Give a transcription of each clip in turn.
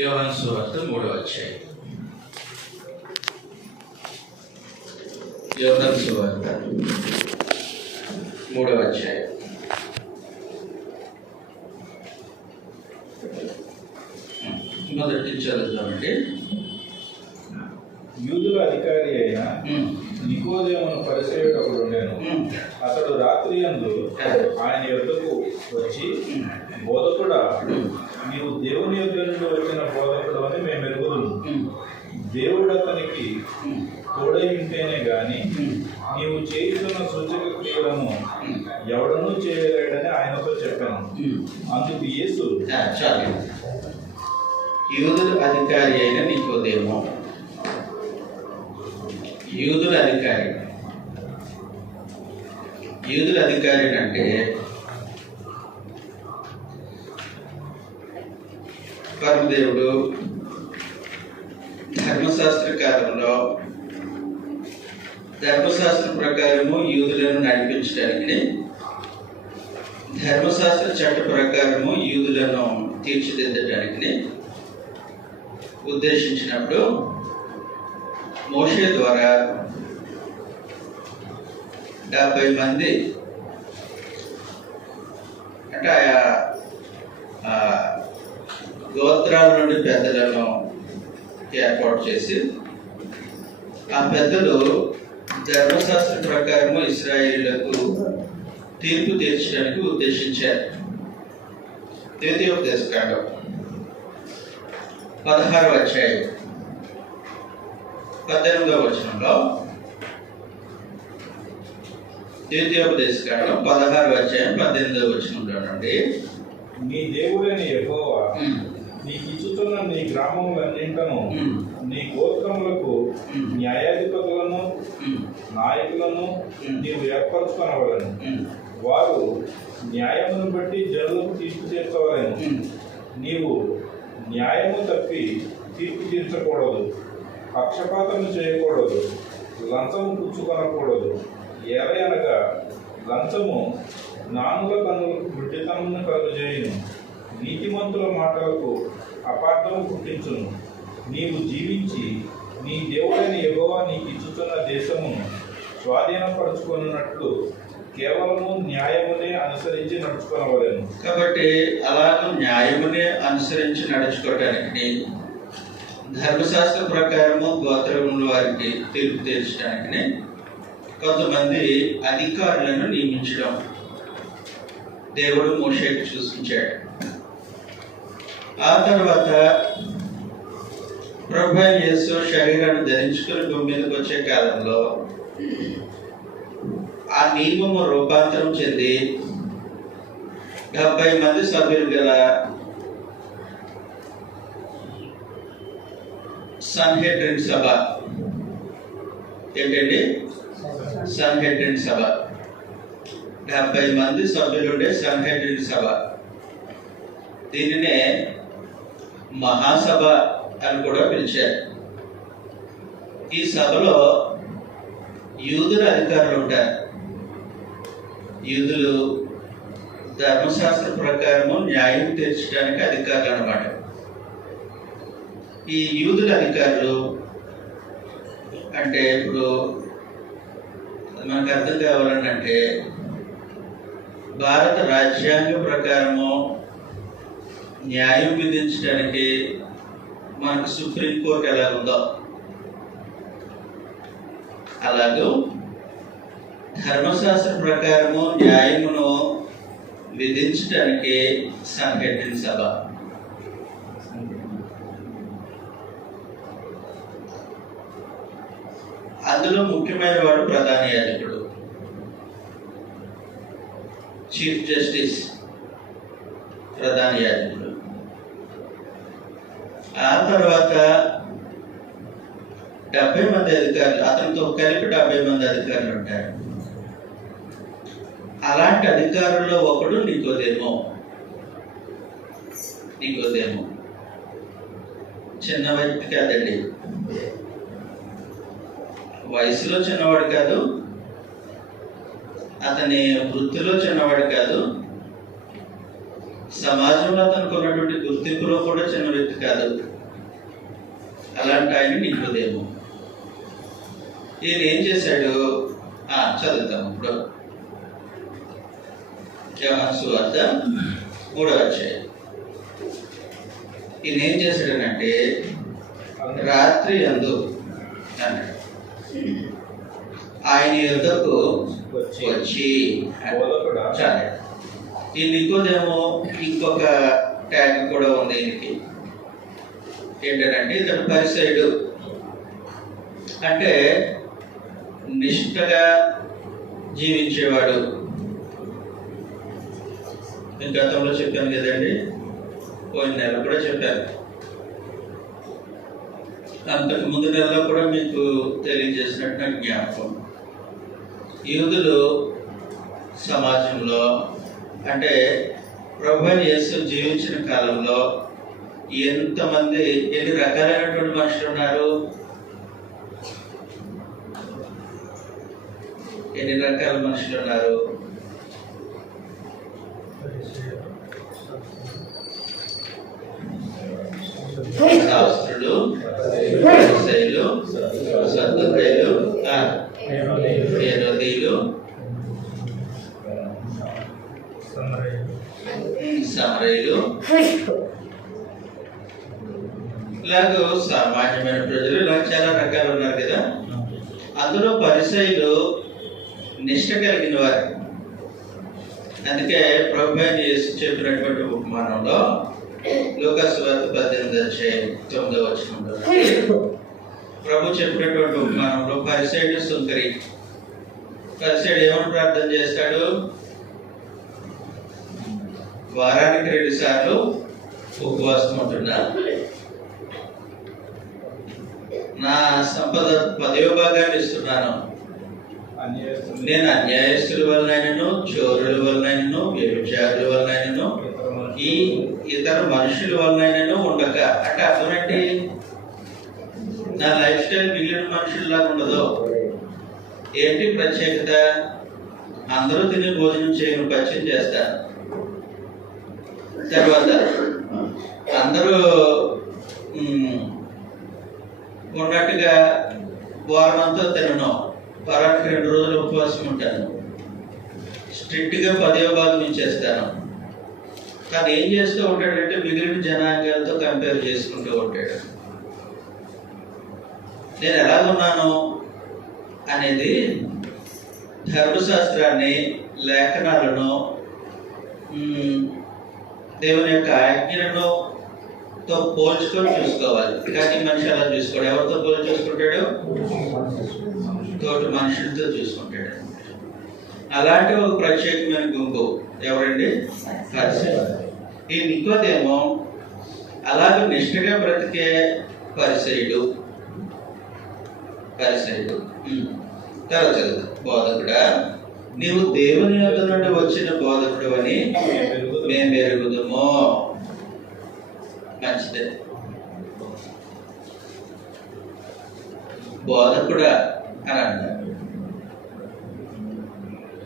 యోహాను సువార్త 3వ అధ్యాయం. యోహాను సువార్త 3వ అధ్యాయం. మొదటి చదువుతామండి. యూదుల అధికారి అయిన నికోదేమును పరిసేయుడు ఒకడు ఉండెను. అతడు రాత్రి యందు ఆయన యొద్దకు వచ్చి, బోధకుడా, నీవు దేవుని యొద్ద నుండి వచ్చిన బోధకుడు అని మేము ఎరుగుదుము. దేవుడు అతనికి తోడై ఉంటేనే గాని నీవు చేయుతున్న సూచక క్రియలను ఎవడనూ చేయలేడని ఆయనతో చెప్పాను. అందుకు యేసు, చాలు. యూదుల అధికారి అయిన నికోదేము, యూదుల అధికారి అంటే పరమదేవుడు ధర్మశాస్త్ర కాలంలో ధర్మశాస్త్ర ప్రకారము యూదులను నడిపించడానికి, ధర్మశాస్త్ర చట్ట ప్రకారము యూదులను తీర్చిదిద్దడానికి ఉద్దేశించినప్పుడు మోషే ద్వారా 70 మంది అంటే ఆయా గోత్రాల నుండి పెద్దలను ఏర్పాటు చేసి, ఆ పెద్దలు ధర్మశాస్త్ర ప్రకారము ఇశ్రాయేలులకు తీర్పు తీర్చడానికి ఉద్దేశించారు. ద్వితీయోపదేశకాండం 16వ అధ్యాయం 18వ వచనంలో, ద్వితీయోపదేశకాండం 16వ అధ్యాయం 18వ వచనంలో నుండి, నీ దేవుడైన యెహోవా నీకు ఇచ్చుతున్న నీ గ్రామములన్నింటను నీ గోత్రములకు న్యాయాధిపతులను నాయకులను నీవు ఏర్పరచుకొనవలెను. వారు న్యాయమును బట్టి జనులకు తీర్పు తీర్చవలెను. నీవు న్యాయము తప్పి తీర్పు తీర్చకూడదు, పక్షపాతము చేయకూడదు, లంచము పుచ్చుకొనకూడదు. ఏలయనగా లంచము జ్ఞానుల కన్నులకు గుడ్డితనమును కలుగజేయును, నీతిమంతుల మాటలకు అపార్థము పుట్టించును. నీవు జీవించి నీ దేవుడైన యెహోవా నీకు ఇచ్చుతున్న దేశమును స్వాధీనపరచుకున్నట్లు కేవలము న్యాయమునే అనుసరించి నడుచుకొనవలెను. కాబట్టి అలాగే న్యాయమునే అనుసరించి నడుచుకోవడానికి, ధర్మశాస్త్ర ప్రకారము గోత్రముల వారికి తీర్పు తీర్చడానికి కొంతమంది అధికారులను నియమించడం దేవుడు మోషేకి సూచించాడు. ఆ తర్వాత ప్రభువైన యేసు శరీరాన్ని ధరించుకుని భూమి మీదకి వచ్చే కాలంలో ఆ నియమము రూపాంతరం చెంది 70 మంది సభ్యులు గల సన్హెడ్రిన్ సభ, ఏంటండి సన్హెడ్రిన్ సభ, 70 మంది సభ్యులుండే సన్హెడ్రిన్ సభ, దీనినే మహాసభ అని కూడా పిలిచారు. ఈ సభలో యూదుల అధికారులు ఉంటారు. యూదులు ధర్మశాస్త్ర ప్రకారము న్యాయం తీర్చడానికి అధికారులు అన్నమాట. ఈ యూదుల అధికారులు అంటే ఇప్పుడు మనకు అర్థం కావాలంటే, భారత రాజ్యాంగ ప్రకారము న్యాయం విధించడానికి మనకు సుప్రీంకోర్టు ఎలా ఉందో అలాగే ధర్మశాస్త్ర ప్రకారము న్యాయమును విధించడానికి సన్హెడ్రిన్ సభ. అందులో ముఖ్యమైన వాడు ప్రధాన యాజకుడు, చీఫ్ జస్టిస్, ప్రధాన యాజకుడు. ఆ తర్వాత 70 మంది అధికారులు, అతనితో కలిపి 70 మంది అధికారులు ఉంటారు. అలాంటి అధికారుల్లో ఒకడు నికోదేము. చిన్న వ్యక్తి కాదండి, వయసులో చిన్నవాడు కాదు, అతని వృత్తిలో చిన్నవాడు కాదు, సమాజంలో అతనికి ఉన్నటువంటి గుర్తింపులో కూడా చిన్న వ్యక్తి కాదు. అలాంటి ఆయన నికోదేము. ఈయన ఏం చేశాడు? చదువుతాము ఇప్పుడు. యోహాను సువార్త 3వ అధ్యాయం. ఈయన ఏం చేశాడనంటే రాత్రి యందు అన్నాడు ఆయన యుద్ధకు వచ్చి చాలే. ఈ నికోదేమో ఇంకొక ట్యాగ్ కూడా ఉంది ఈయనకి. ఏంటంటే ఇతడు పరిసయుడు, అంటే నిష్ఠగా జీవించేవాడు. నేను గతంలో చెప్పాను కదండి, పోయిన నెల కూడా చెప్పాను, అంతకు ముందు నెలలో కూడా మీకు తెలియజేసినట్టు నాకు జ్ఞాపకం. యూదులు సమాజంలో, అంటే ప్రభువైన యేసు జీవించిన కాలంలో ఎన్ని రకాలైనటువంటి మనుషులు ఉన్నారు? ఎన్ని రకాల మనుషులు ఉన్నారు? శాస్త్రులు, పరిసయ్యులు, సద్దూకయ్యులు, హేరోదీయులు, సమరయులు, ఇలాగ సామాన్యమైన ప్రజలు, ఇలా చాలా రకాలు ఉన్నారు కదా. అందులో పరిసయ్యులు నిష్ఠ కలిగిన వారు. అందుకే ప్రభువైన యేసు చెప్పినటువంటి ఉపమానంలో లూకా సువార్త 18వ అధ్యాయం 9వ వచనంలో ప్రభు చెప్పినటువంటి ఉపమానంలో పరిసయ్యుడు సుంకరి. పరిసయ్యుడు ఏమని ప్రార్థన చేస్తాడు? వారానికి 2 సార్లు ఉపవాసం ఉంటున్నాను, నా సంపద 10వ భాగాన్ని ఇస్తున్నాను, నేను అన్యాయస్తుల వలనైనను, చోరుల వలనైనను, వ్యభిచారుల వలనైనను, ఈ ఇతర మనుషుల వలనైనను ఉండక. అంటే అర్థం ఏంటి? నా లైఫ్ స్టైల్ మిగిలిన మనుషుల్లాగా ఉండదు. ఏంటి ప్రత్యేకత? అందరూ తిని భోజనం చేయను, పచ్చిం చేస్తాను. తర్వాత అందరూ ఉన్నట్టుగా వారం అంతా తినను, వారానికి 2 రోజులు ఉపవాసం ఉంటాను, స్ట్రిక్ట్గా 10వ భాగం ఇచ్చేస్తాను. కానీ ఏం చేస్తూ ఉంటాడంటే మిగిలిన జనాంగాలతో కంపేర్ చేసుకుంటూ ఉంటాడు. నేను ఎలాగున్నాను అనేది ధర్మశాస్త్రాన్ని, లేఖనాలను, దేవుని యొక్క ఆజ్ఞలను తో పోల్చుకొని చూసుకోవాలి. కానీ మనిషి అలా చూసుకోడు. ఎవరితో పోల్చి చూసుకుంటాడు? తోటి మనుషులతో చూసుకుంటాడు. అలాంటి ఒక ప్రత్యేకమైన గుంపు ఎవరండి? ఈ నికోదేమో అలాగే నిష్ఠగా బ్రతికే పరిసయుడు. తర్వాత బోధకుడా, నీవు దేవుని యొద్ద నుండి వచ్చిన బోధకుడు అని మేము ఎరుగుదుము. మంచిదే. బోధకుడా అని అంటారు.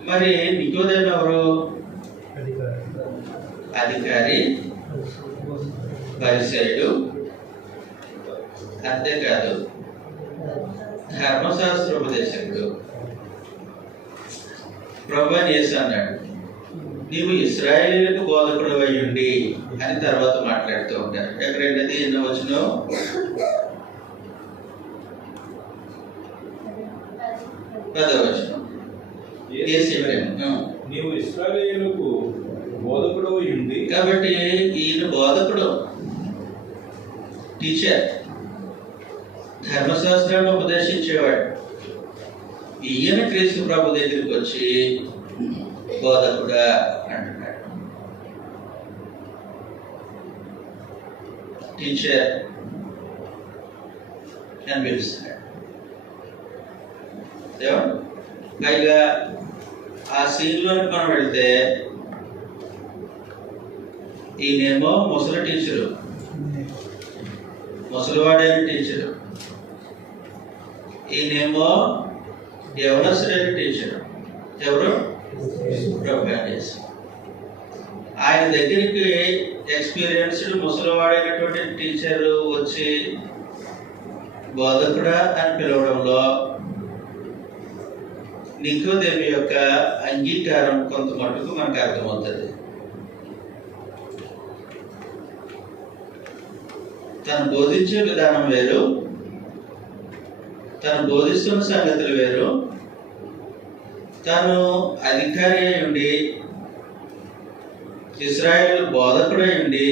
మరి నికోదేము ఎవరు? అధికారి, పరిసయుడు, అంతేకాదు ధర్మశాస్త్ర ఉపదేశకుడు. ప్రభువైన యేసు అన్నాడు, నీవు ఇశ్రాయేలీయులకు బోధకుడు అయ్యుండి అని తర్వాత మాట్లాడుతూ ఉంటారు. ఎక్కడైతే ఎన్నో వచనం? 10వ వచనం. నీవు ఇశ్రాయేలీయులకు బోధకుడు అయ్యుండి. కాబట్టి ఈయన బోధకుడు, టీచర్, ధర్మశాస్త్రాన్ని ఉపదేశించేవాడు. ఈయన క్రీస్తు ప్రభు దగ్గరికి వచ్చి బోధకుడా అంటున్నాడు. టీచర్ అని పిలుస్తున్నాడు. పైగా ఆ సీన్లోకి మనం వెళ్తే ఈయనేమో ముసలి టీచరు, ముసలివాడైన టీచరు. ఈయనేమో యవనస్తుడైన టీచరు. ఎవరు? ప్రభువైన యేసు. ఆయన దగ్గరికి ఎక్స్పీరియన్స్డ్ ముసలివాడైనటువంటి టీచర్ వచ్చి బోధకుడా అని పిలవడంలో నికోదేము యొక్క అంగీకారం కొంత మటుకు మనకు అర్థమవుతుంది. తను బోధించే విధానం వేరు, తను బోధిస్తున్న సంగతులు వేరు. తను అధికారి అయి ఉండి ఇశ్రాయేలు బోధకుడై ఉండి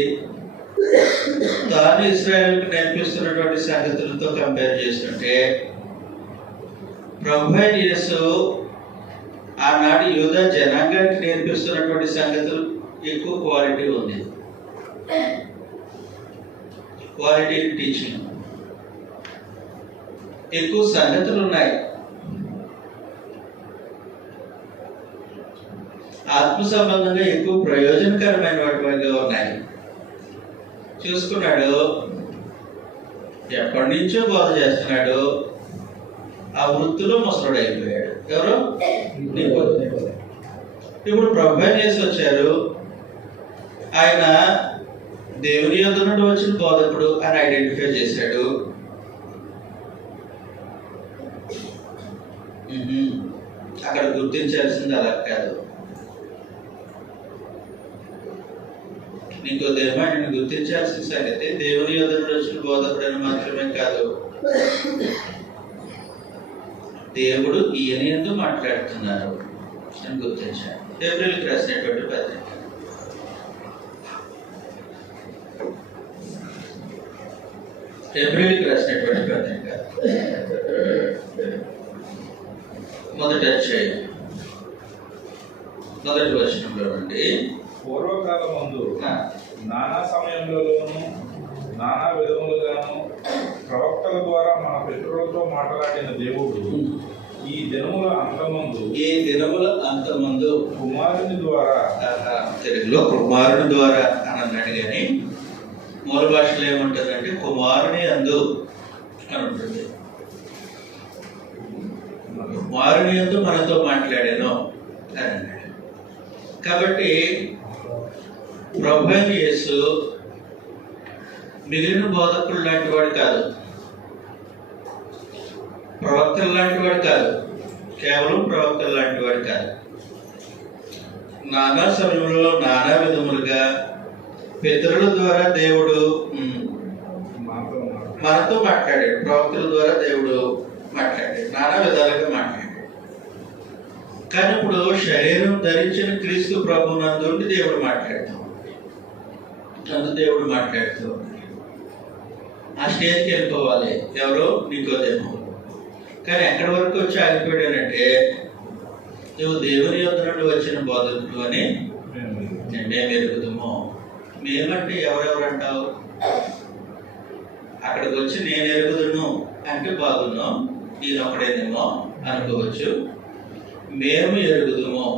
తాను ఇశ్రాయేలుకు నేర్పిస్తున్నటువంటి సంగతులతో కంపేర్ చేస్తుంటే ప్రభువైన యేసు ఆనాడు యూదా జనాంగానికి నేర్పిస్తున్నటువంటి సంగతులు ఎక్కువ క్వాలిటీ ఉంది. క్వాలిటీ టీచింగ్, ఎక్కువ సంగతులు ఉన్నాయి. ఆత్మ సంబంధంగా ఎక్కువ ప్రయోజనకరమైనటువంటిగా ఉన్నాయి. చూసుకున్నాడు, ఎప్పటి నుంచో బోధ చేస్తున్నాడు, ఆ వృత్తిలో ముసలుడు అయిపోయాడు. ఎవరు? ఇప్పుడు ప్రభువైన యేసు వచ్చారు, ఆయన దేవుని యొద్ద నుండి వచ్చిన బోధకుడు అని ఐడెంటిఫై చేశాడు. అక్కడ గుర్తించాల్సింది అలా కాదు. నికోదేము ఆయన గుర్తించాల్సిన సంగతి దేవుని యొద్ద నుండి వచ్చిన బోధకుడని మాత్రమే కాదు, దేవుడు ఈయన యందు మాట్లాడుతున్నారు అని గుర్తించాడు. హెబ్రీయులకు రాసినటువంటి పత్రిక మొదటి అధ్యాయం మొదటి వచనంలో నుండి, పూర్వకాలమందు నానా సమయంలోనూ నానా విధములుగాను ప్రవక్తల ద్వారా మన పితరులతో మాట్లాడిన దేవుడు ఈ దినముల అంతమందు కుమారుని ద్వారా, తెలుగులో కుమారుని ద్వారా అని అన్నాడు, కానీ మూల భాషలో ఏముంటుందంటే కుమారుని అందు అని ఉంటుంది. కుమారుని అందు మనతో మాట్లాడాను అని అన్నాడు. కాబట్టి ప్రభువైన యేసు మిగిలిన బోధకులు లాంటి వాడు కాదు, ప్రవక్తలు లాంటి వాడు కాదు, కేవలం ప్రవక్తలు లాంటి వాడు కాదు. నానా సమయంలో నానా విధములుగా పితరుల ద్వారా దేవుడు మనతో మాట్లాడాడు. ప్రవక్తల ద్వారా దేవుడు మాట్లాడాడు, నానా విధాలుగా మాట్లాడాడు. కానీ ఇప్పుడు శరీరం ధరించిన క్రీస్తు ప్రభువు నందు దేవుడు మాట్లాడుతూ, దేవుడు మాట్లాడుతూ ఆ స్టేజ్కి వెళ్ళిపోవాలి. ఎవరో? నికోదేము. కానీ ఎక్కడి వరకు వచ్చి ఆగిపోయాడంటే, నువ్వు దేవుని యొద్ద నుండి వచ్చిన బోధకుడు అని మేము ఎరుగుతాము. మేమంటే ఎవరెవరు అంటావు? అక్కడికి వచ్చి నేను ఎరుగుదును అంటే బాగున్నాం, నేను ఒకడేనేమో అనుకోవచ్చు. మేము ఎరుగుదుము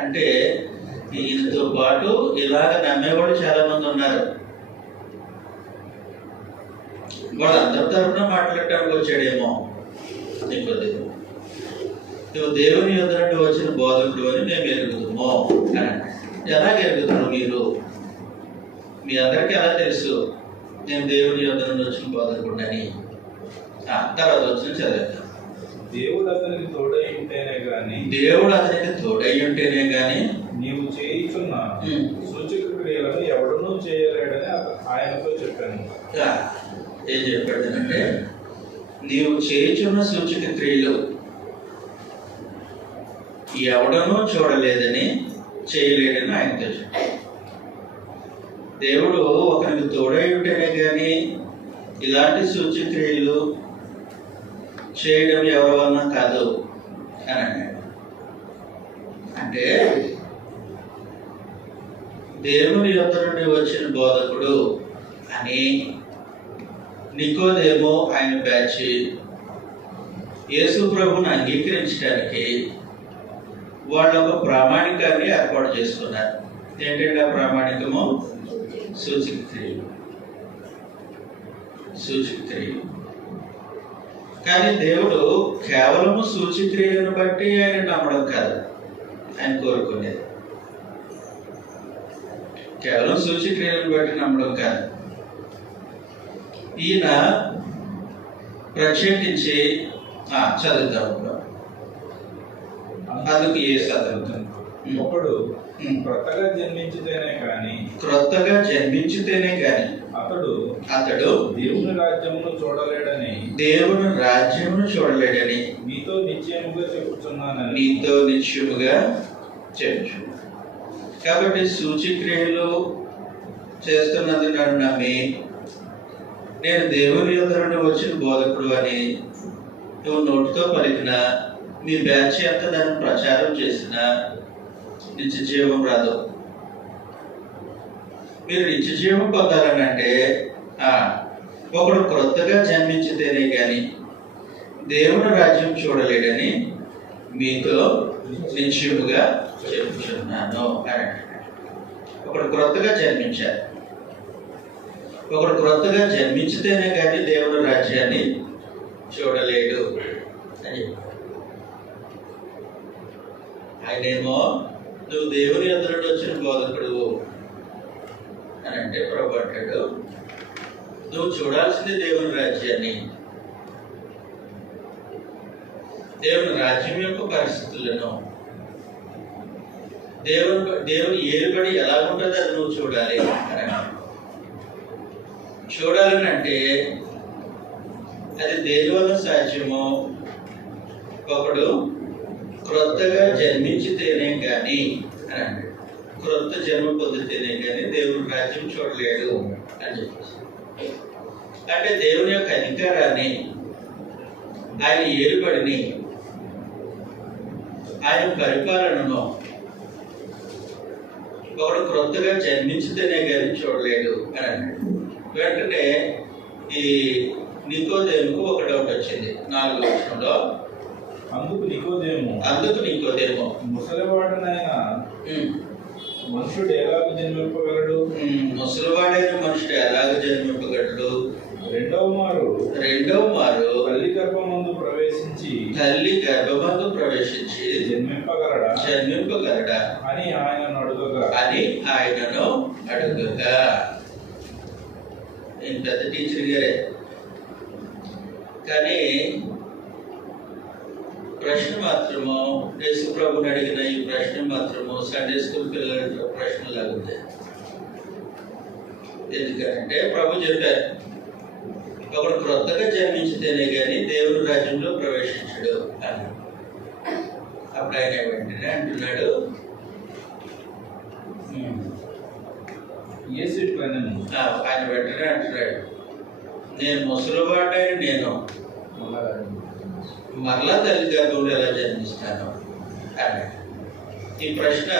అంటే ఈయనతో పాటు ఇలాగ నమ్మేవాడు చాలా మంది ఉన్నారు. వాళ్ళందరి తరఫున మాట్లాడటానికి వచ్చాడేమో నికోదేము. నువ్వు దేవుని యొద్ద నుండి వచ్చిన బోధకుడు అని మేము ఎరుగుదుము అని. ఎలాగ ఎరుగుతారు మీరు? మీ అందరికీ ఎలా తెలుసు నేను దేవుని యొద్ద నుండి వచ్చిన బోధకుడు అని? తర్వాత వచ్చిన చదివేద్దాం. దేవుడు అతనికి తోడై ఉంటేనే గాని నీవు చేయుచున్న సూచక క్రియలను ఎవడనూ చేయలేడని ఆయనతో చెప్పాను. ఏం చెప్పాడు అంటే, నీవు చేయుచున్న సూచక క్రియలు ఎవడనూ చూడలేదని, చేయలేడని ఆయనతో చెప్పాడు. దేవుడు ఒకరికి తోడై ఉంటేనే కానీ ఇలాంటి సూచక్రియలు చేయడం ఎవరి వలన కాదు అని అన్నాడు. అంటే దేవుని యొద్ద నుండి వచ్చిన బోధకుడు అని నికోదేము ఆయన బ్యాచ్ యేసు ప్రభువుని అంగీకరించడానికి వాళ్ళు ఒక ప్రామాణికాన్ని ఏర్పాటు చేసుకున్నారు. ఏంటంటే ఆ ప్రామాణికము సూచక్రియలు. కానీ దేవుడు కేవలము సూచక్రియలను బట్టి ఆయన నమ్మడం కాదు ఆయన కోరుకునేది. కేవలం సూచక్రియలను బట్టి నమ్మడం కాదు. ఈయన ప్రత్యేకించి చదువుతాం అందుకు ఏ చదువుతాం. ఒకడు క్రొత్తగా జన్మించితేనే కానీ అతడు దేవుని రాజ్యమును చూడలేడని నీతో నిశ్చయముగా చెప్పుచు. కాబట్టి సూచక్రియలు చేస్తున్నది నన్ను నమ్మి నేను దేవుని యొద్ద నుండి వచ్చిన బోధకుడు అని నువ్వు నోటితో పలికిన, మీ బ్యాచ్ అంతా దాన్ని ప్రచారం చేసిన నిత్య జీవం రాదు. మీరు నిత్య జీవం పొందాలని అంటే ఒకడు క్రొత్తగా జన్మించితేనే కానీ దేవుని రాజ్యం చూడలేడని మీతో నిశ్చయముగా చెప్పుచున్నాను. ఒకడు క్రొత్తగా జన్మించారు. ఒకడు క్రొత్తగా జన్మించితేనే కానీ దేవుని రాజ్యాన్ని చూడలేడు అని. ఆయనేమో నువ్వు దేవుని యొద్ద నుండి వచ్చిన బోధకుడు అని అంటే ప్రభు అంటాడు, నువ్వు చూడాల్సింది దేవుని రాజ్యాన్ని. దేవుని రాజ్యం యొక్క పరిస్థితులను, దేవుని ఏలుబడి ఎలా ఉంటుందో అది నువ్వు చూడాలి. చూడాలని అంటే అది దేని వల్ల సాధ్యమో, ఒకడు క్రొత్తగా జన్మించితేనే కానీ అని అంటే క్రొత్త జన్మ పొందితేనే కానీ దేవుని రాజ్యం చూడలేడు అని చెప్పేసి. అంటే దేవుని యొక్క అధికారాన్ని, ఆయన ఏలుబడిని, ఆయన పరిపాలనను ఒకడు క్రొత్తగా జన్మించితేనే కానీ చూడలేడు అని అన్నాడు. వెంటనే ఈ నికోదేముకు ఒక డౌట్ వచ్చింది 4వ వచనంలో. అందుకు నికోదేము ముసలివాడైన మనుషుడు ఎలాగ జన్మింపగలడు? రెండవ మారు తల్లి గర్భమందు ప్రవేశించి జన్మింపగలడా అని ఆయనను అడుగగా నేను పెద్ద టీచర్ గారే, కానీ ప్రశ్న మాత్రము యేసు ప్రభుని అడిగిన ఈ ప్రశ్న మాత్రము సండే స్కూల్ పిల్లల ప్రశ్న లాగుంది. ఎందుకంటే ప్రభు చెప్పారు, ఒకడు క్రొత్తగా జన్మించితేనే కానీ దేవుని రాజ్యంలో ప్రవేశించడు అని. అప్పుడు ఆయన వెంటనే అంటున్నాడు, ఆయన వెంటనే అంటున్నాడు, నేను ముసలివాడైన నేను మరలా తల్లి గర్భంలో ఎలా జన్మిస్తాను అన్నాడు. ఈ ప్రశ్న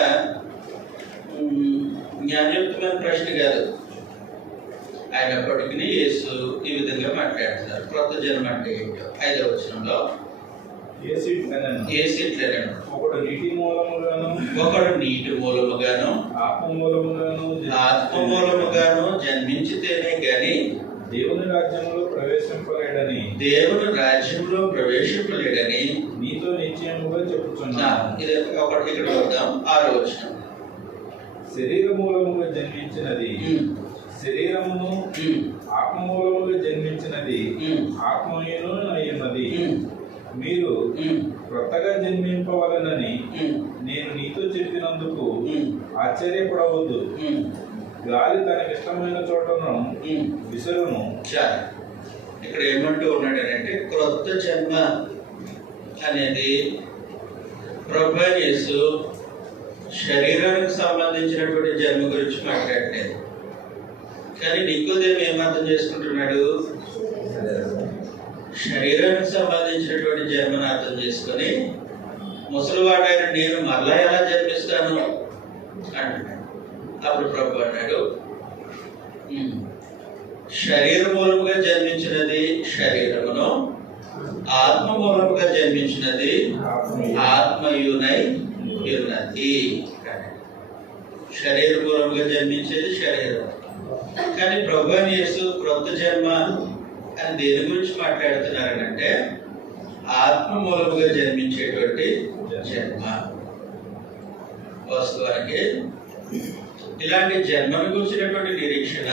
జ్ఞానయుక్తమైన ప్రశ్న కాదు. అయినప్పటికీ యేసు ఈ విధంగా మాట్లాడుతున్నారు. క్రొత్త జన్మ అంటే ఏంటో 5వ వచనంలో ఒకడు నీటి మూలముగాను ఆత్మ మూలముగాను జన్మించితేనే గాని దేవుని రాజ్యంలో ప్రవేశింపలేడని నీతో నిశ్చయముగా చెప్పుచున్నాను. ఇది ఇక్కడ వద్దాం. 6వ వచనం. శరీర మూలముగా జన్మించినది శరీరమును, ఆత్మ మూలముగా జన్మించినది ఆత్మయును అయ్యున్నది. మీరు క్రొత్తగా జన్మింపవలనని నేను నీతో చెప్పినందుకు ఆశ్చర్యపడవద్దు. గాలి తనకిష్టమైన చోటను విసురును. ఇక్కడ ఏమంటూ ఉన్నాడంటే క్రొత్త జన్మ అనేది ప్రభువైన యేసు శరీరానికి సంబంధించినటువంటి జన్మ గురించి మాట్లాడలేదు. కానీ నికోదేము ఏమర్థం చేసుకుంటున్నాడు? శరీరానికి సంబంధించినటువంటి జన్మను అర్థం చేసుకొని ముసలివాడైన నేను మరలా ఎలా జన్మిస్తాను అంటున్నాడు. అప్పుడు ప్రభు అన్నాడు, శరీర మూలముగా జన్మించినది శరీరమును, ఆత్మ మూలముగా జన్మించినది ఆత్మయునై ఉన్నది. శరీర మూలముగా జన్మించేది శరీరం. కానీ ప్రభువైన యేసు క్రొత్త జన్మ అని దేని గురించి మాట్లాడుతున్నారనంటే ఆత్మ మూలముగా జన్మించేటువంటి జన్మ. వాస్తవానికి ఇలాంటి జన్మను గురించినటువంటి నిరీక్షణ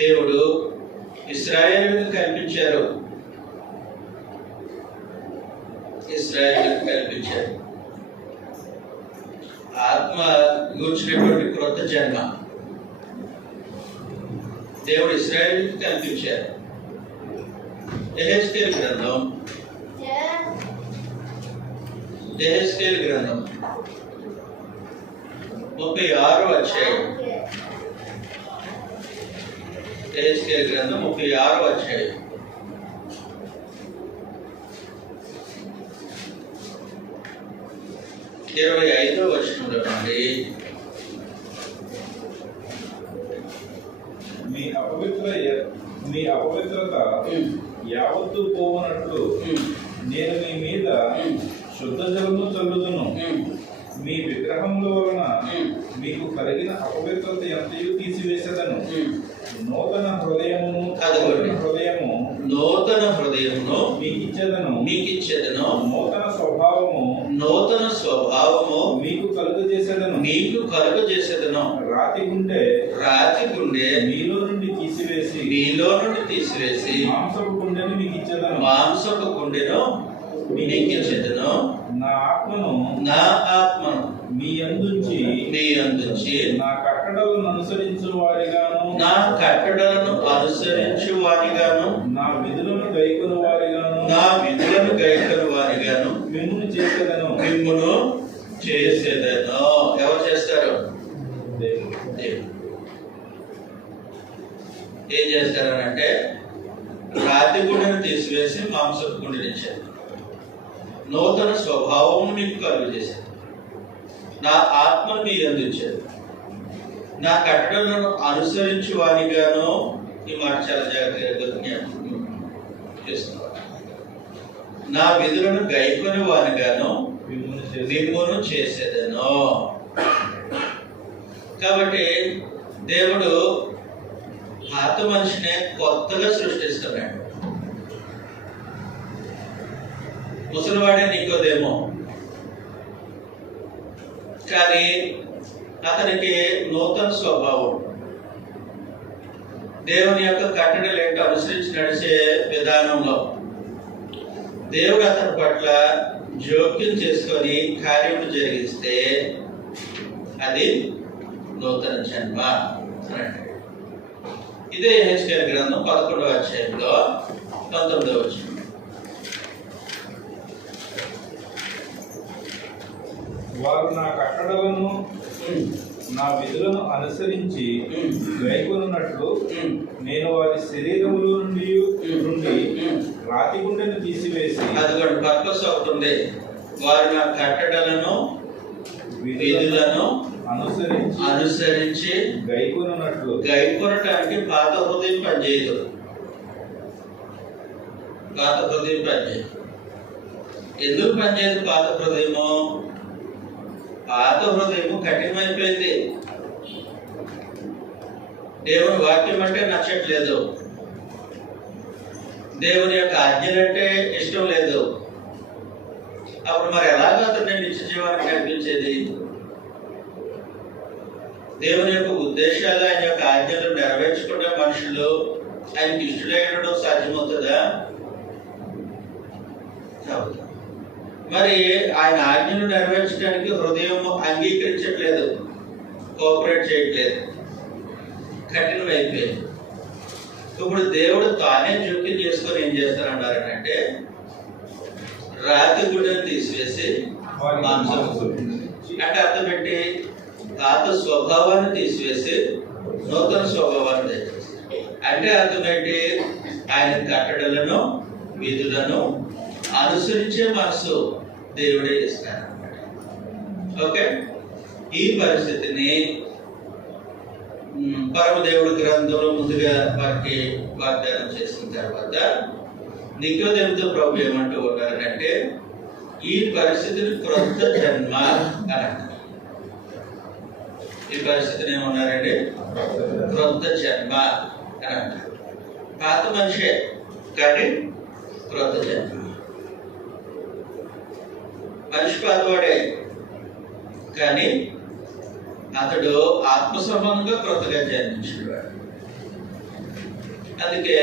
దేవుడు ఇశ్రాయేలుకు కల్పించారు. ఇశ్రాయేలుకు కల్పించారు. ఆత్మ గురించినటువంటి క్రొత్త జన్మ దేవుడు ఇశ్రాయేలుకు కల్పించారు. యెహెజ్కేలు గ్రంథం 36వ అధ్యాయం. యెహెజ్కేలు గ్రంథం 36వ అధ్యాయం. 25వ వచనంలో నుండి మీ అపవిత్రత యావత్తు పోవనట్లు నేను మీ మీద శుద్ధ జలము చల్లుదును. మీ విగ్రహముల వలన మీకు కలిగిన అపవిత్రత ఎంతయు తీసివేసేదను. నూతన హృదయమును మీకు ఇచ్చేదను. నూతన స్వభావము మీకు కలుగజేసేదను. రాతి గుండె మీలో నుండి తీసివేసి మాంసపు గుండెను మీకు ఇచ్చేదను. నా ఆత్మను మీ అందుంచి నా కట్టడలను అనుసరించు వారిగాను నా విధులను గైకొను వారిగాను మిమ్మును చేసేదను. ఎవరు చేస్తారు? ఏం చేస్తారనంటే రాతి గుండెను తీసివేసి మాంసపు గుండెని ఇచ్చారు. నూతన స్వభావం మీకు కలుగు చేశారు. నా ఆత్మను మీ అందించారు. నా కట్టడలను అనుసరించి వారిగాను, ఈ మాట చాలా జాగ్రత్తగా చేస్తున్నారు, నా విధులను గైకొని వారిగాను మిమ్మును చేసేదను. కాబట్టి దేవుడు పాత మనిషిని కొత్తగా సృష్టిస్తున్నాడు. ముసలివాడే నికోదేమో, కానీ అతనికి నూతన స్వభావం, దేవుని యొక్క కట్టడలు ఏంటో అనుసరించి నడిచే విధానంలో దేవుడు అతని పట్ల జోక్యం చేసుకొని కార్యము జరిగిస్తే అది నూతన జన్మ అనండి. ఇదే యెహెజ్కేలు గ్రంథం 11వ అధ్యాయంలో 19వ వచనం. వారు నా కట్టడలను నా విధులను అనుసరించి గైకొనున్నట్లు నేను వారి శరీరములో నుండి రాతి గుండెను తీసివేసి, అదిగోండి పర్పస్ అవుతుంది. వారు నా కట్టడలను విధులను అనుసరించి గైకొనటానికి పాత హృదయం పనిచేయదు. ఎందుకు పనిచేయదు పాత హృదయము? పాత హృదయము కఠినమైపోయింది. దేవుని వాక్యం అంటే నచ్చట్లేదు, దేవుని యొక్క ఆజ్ఞలంటే ఇష్టం లేదు. అప్పుడు మరి ఎలాగ అతను నిత్య జీవాన్ని కల్పించేది? దేవుని యొక్క ఉద్దేశాలు, ఆయన యొక్క ఆజ్ఞలు నెరవేర్చుకునే మనుషులు ఆయనకి ఇష్టడడం సాధ్యమవుతుందా? మరి ఆయన ఆజ్ఞలు నెరవేర్చడానికి హృదయం అంగీకరించట్లేదు, కోఆపరేట్ చేయట్లేదు, కఠినమైపోయింది. ఇప్పుడు దేవుడు తానే జోక్యం చేసుకొని ఏం చేస్తారన్నారంటే రాతి గుండెను తీసివేసి మాంసం, అంటే అర్థం పెట్టి పాత స్వభావాన్ని తీసివేసి నూతన స్వభావాన్ని తెచ్చేసి, అంటే అర్థం పెట్టి ఆయన కట్టడలను విధులను అనుసరించే మనసు దేవుడే ఇస్తాడు. ఓకే, ఈ పరిస్థితిని పరమదేవుడు గ్రంథంలో ముందుగా వారికి వాగ్దానం చేసిన తర్వాత నికోదేముతో ప్రభు ఏమంటూ ఉన్నారంటే ఈ పరిస్థితిని క్రొత్త జన్మ అని అంటారు. ఈ పరిస్థితిని ఏమన్నారండి? క్రొత్త జన్మ అని అంటారు. పాత మనిషే కానీ క్రొత్త జన్మ. మనిషి పాతవాడే కానీ అతడు ఆత్మ సంబంధంగా క్రొత్తగా జన్మించినవాడు. అందుకే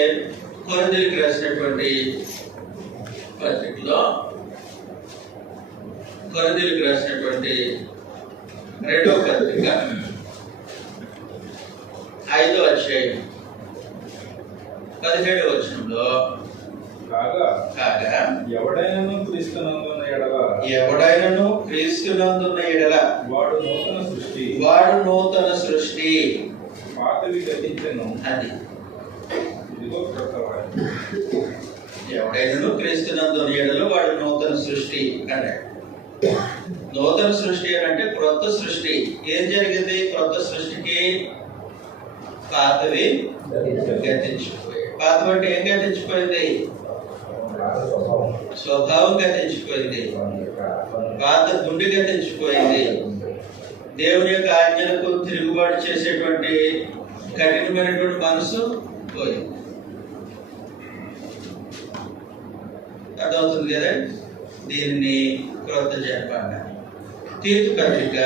కొరింథీయులకు రాసినటువంటి పత్రికలో, కొరింథీయులకు రాసినటువంటి 2వ పత్రిక 5వ అధ్యాయం 17వ వచనంలో, కాగా ఎవడైనను క్రీస్తునందున్న ఎడల వాడు నూతన సృష్టి, పాతవి గతించెను, అది ఇదిగో క్రొత్తవాడు. ఎవడైనను క్రీస్తునందున్న ఎడల వాడు నూతన సృష్టి అన్నాడు. నూతన సృష్టి అని అంటే క్రొత్త సృష్టి. ఏం జరిగింది క్రొత్త సృష్టికి? పాతవి గతించిపోయాయి. పాతవి అంటే ఏం గతించిపోయింది? స్వభావం గతించిపోయింది. పాత గుండె గతించిపోయింది. దేవుని యొక్క ఆజ్ఞలకు తిరుగుబాటు చేసేటువంటి కఠినమైనటువంటి మనసు పోయింది. అర్థమవుతుంది కదా? దీన్ని క్రొత్త జన్మ అన్నారు. తీతు పత్రిక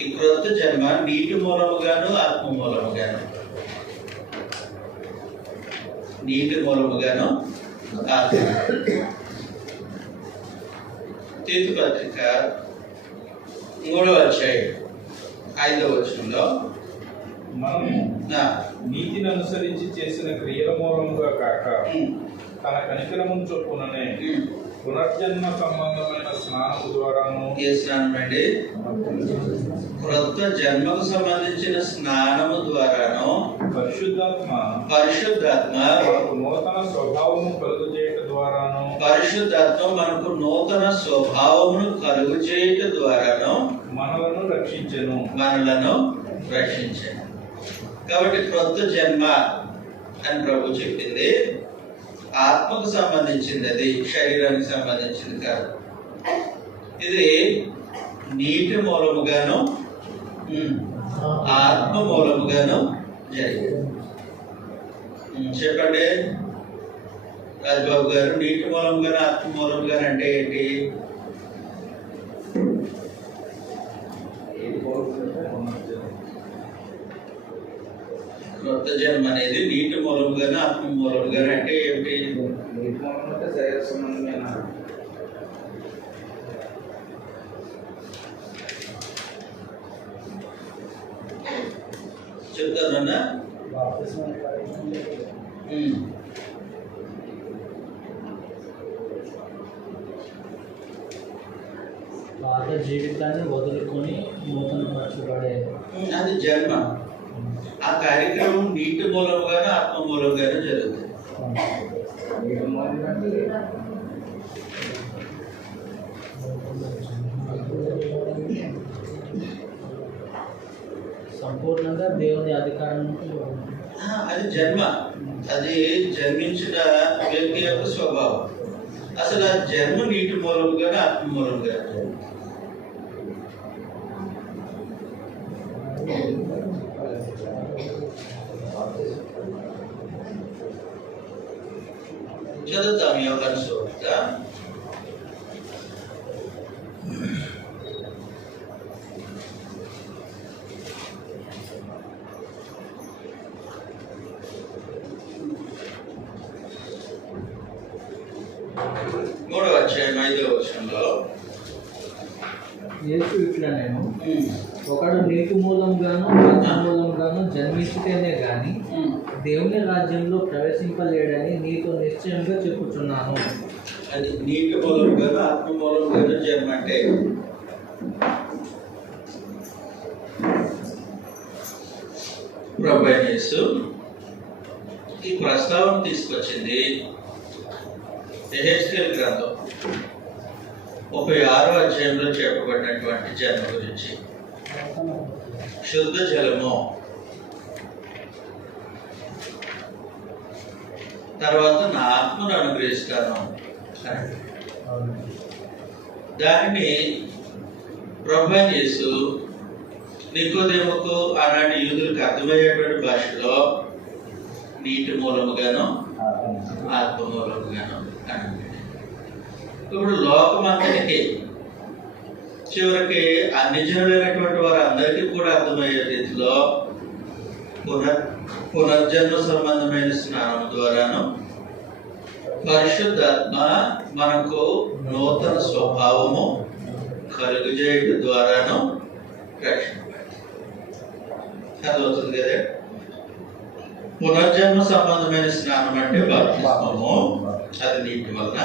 ఈ క్రొత్త జన్మ నీటి మూలముగాను ఆత్మ మూలముగాను, నీటి మూలముగాను ఆత్మ. తీతు పత్రిక 3వ అధ్యాయం 5వ వచనంలో, మనము నీతిని అనుసరించి చేసిన క్రియల మూలముగా కాక తన కనికరము చొప్పుననే పునర్జన్మ సంబంధమైన స్నానము ద్వారాను. ఏ స్నానం అండి? క్రొత్త జన్మకు సంబంధించిన స్నానము ద్వారాను పరిశుద్ధాత్మ మనకు నూతన స్వభావము కలుగు చేయుట ద్వారాను, పరిశుద్ధాత్మ మనకు నూతన స్వభావమును కలుగు చేయుట ద్వారాను మనలను రక్షించెను. కాబట్టి క్రొత్త జన్మ అని ప్రభు చెప్పింది ఆత్మకు సంబంధించింది, అది శరీరానికి సంబంధించింది కాదు. ఇది నీటి మూలముగాను ఆత్మ మూలముగాను జరిగింది. చెప్పండి రాజ్బాబు గారు, నీటి మూలముగాను ఆత్మ మూలముగాను అంటే ఏంటి? క్రొత్త జన్మ అనేది నీటి మూలముగాను ఆత్మ మూలముగాను అంటే ఏమిటి? నీటి మూలమంటే శరీర సంబంధమైన. చెప్తానన్నా పాత జీవితాన్ని వదులుకొని నూతన పరచబడే అది జన్మ. ఆ కార్యక్రమం నీటి మూలముగాను ఆత్మ మూలముగాను జరుగుతుంది. సంపూర్ణంగా దేవుని అధికారం. అది జన్మ. అది జన్మించిన వ్యక్తి యొక్క స్వభావం. అసలు ఆ జన్మ నీటి మూలముగాను ఆత్మ మూలముగాను. చదువుతాం యోహాను సువార్త 3వ అధ్యాయం 5వ వచనంలో, యేసు ఇట్లా నేను ఒకడు నీటి మూలంగాను ఆత్మ మూలంగాను జన్మించితేనే గాని దేవుని రాజ్యంలో ప్రవేశింపలేడని నీతో నిశ్చయంగా చెప్పుచున్నాను. అది నీటి మూలంగాను ఆత్మ మూలంగాను జన్మ అంటే ప్రభువైన యేసు ఈ ప్రస్తావన తీసుకొచ్చింది యెహెజ్కేలు గ్రంథం 36వ అధ్యాయంలో చెప్పబడినటువంటి జన్మ గురించి. శుద్ధ జలము, తర్వాత నా ఆత్మను అనుగ్రహిస్తాను. దానిని ప్రభువైన యేసు నికోదేముకు ఆనాటి యూదులకు అర్థమయ్యేటువంటి భాషలో నీటి మూలముగాను ఆత్మ మూలముగాను అన్నాడు. ఇప్పుడు లోకమంతటికి చివరికి అన్ని జనులైనటువంటి వారందరికీ కూడా అర్థమయ్యే రీతిలో పునర్జన్మ సంబంధమైన స్నానం ద్వారాను పరిశుద్ధాత్మ మనకు నూతన స్వభావము కలుగజేయడం ద్వారాను రక్షణ అర్థమవుతుంది కదా. పునర్జన్మ సంబంధమైన స్నానం అంటే బాప్తిస్మము, అది నీటి వలన.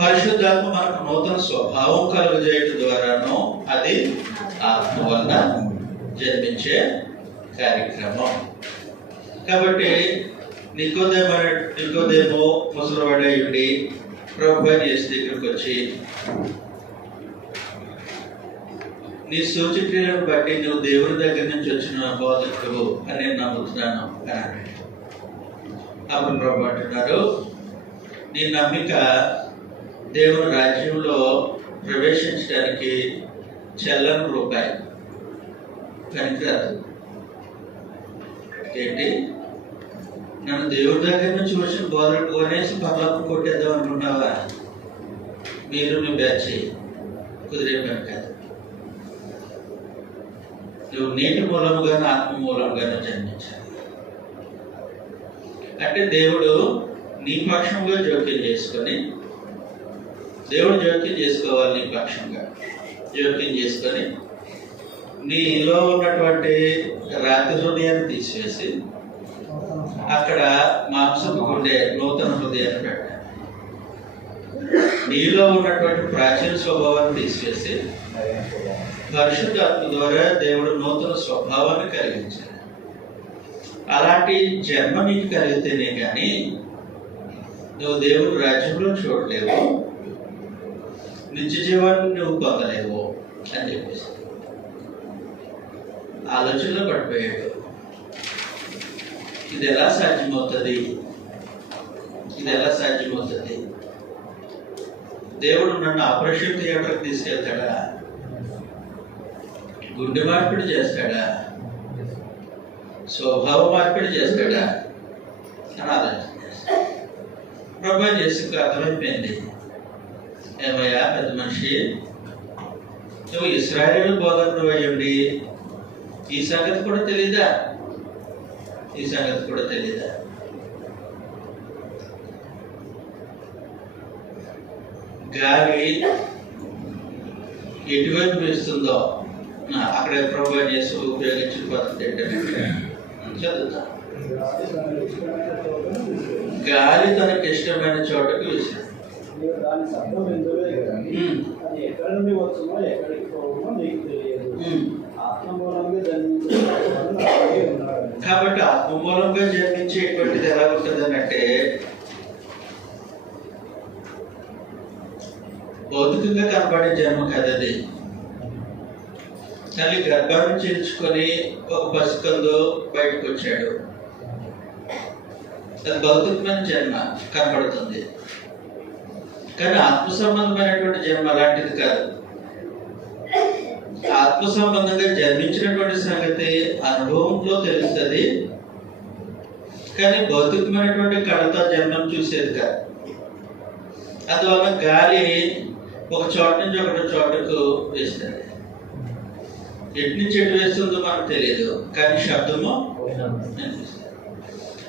పరిశుద్ధాత్మ మనకు నూతన స్వభావం కలుగజేయడం ద్వారాను అది ఆత్మ వలన జన్మించే కార్యక్రమం. కాబట్టి నికోదేమో ముసలివాడయుండి ప్రభువైన యేసు దగ్గరికి వచ్చి నీ సూచక్రియలను బట్టి నువ్వు దేవుని దగ్గర నుంచి వచ్చిన బోధకుడు అని నేను నమ్ముతున్నాను అని. అప్పుడు ప్రభు అంటున్నారు, నీ నమ్మిక దేవుని రాజ్యంలో ప్రవేశించడానికి చెల్లని రూపాయి పనికిరాదు. ఏంటి, నన్ను దేవుడి దగ్గర నుంచి వచ్చిన బోధకుడు కొనేసి పర్లోకం కొట్టేద్దాం అనుకున్నావా? మీరు నీ బ్యాచ్ కుదిరే పని కాదు. నువ్వు నీటి మూలముగాను ఆత్మ మూలముగాను జన్మించాలి. అంటే దేవుడు నీ పక్షంగా జోక్యం చేసుకోవాలి, నీ పక్షంగా జోక్యం చేసుకొని నీలో ఉన్నటువంటి రాతి హృదయాన్ని తీసివేసి అక్కడ మాంసపు గుండె నూతన హృదయాన్ని పెట్టాలి. నీలో ఉన్నటువంటి ప్రాచీన స్వభావాన్ని తీసివేసి పరిశుద్ధాత్మ ద్వారా దేవుడు నూతన స్వభావాన్ని కలిగించాడు. అలాంటి జన్మ నీకు కలిగితేనే కానీ నువ్వు దేవుడి రాజ్యంలో చూడలేవు, నిత్య జీవాన్ని నువ్వు పొందలేవు అని చెప్పేసి ఆలోచనలో పడిపోయాడు. ఇది ఎలా సాధ్యమవుతుంది? దేవుడు నన్ను ఆపరేషన్ థియేటర్కి తీసుకెళ్తాడా? గుండె మార్పిడి చేస్తాడా? స్వభావ మార్పిడి చేస్తాడా అని ఆలోచన చేస్తాడు. ప్రభు యేసుకు అర్థమైపోయింది, ఏమయ్యా పెద్ద మనిషి, నువ్వు ఇశ్రాయేలు బోధకుడు అయ్యండి, ఈ సంగతి కూడా తెలీదా? గాలి ఎటువైపు వేస్తుందో అక్కడ ప్రభు యేసు ఉపయోగించిన పద్ధతి ఏంటంటే చదువుతా, గాలి తనకి ఇష్టమైన చోటకు విసిరి. కాబట్టి ఆత్మ మూలంగా జన్మించేటువంటిది ఎలా ఉంటుంది అని అంటే, భౌతికంగా కనబడే జన్మ కదది. తల్లి గర్భాన్ని చేర్చుకొని ఒక పసికందు బయటకు వచ్చాడు, అది భౌతికమైన జన్మ కనబడుతుంది. కానీ ఆత్మ సంబంధమైనటువంటి జన్మ అలాంటిది కాదు. ఆత్మ సంబంధంగా జన్మించినటువంటి సంగతి అనుభవంలో తెలుస్తుంది, కానీ భౌతికమైనటువంటి కళతో జన్మం చూసేది కాదు. అందువల్ల గాలి ఒక చోట నుంచి ఒకటి చోటకు వేస్తుంది. ఎటు నుంచి ఎటు వేస్తుందో మనకు తెలియదు, కానీ శబ్దము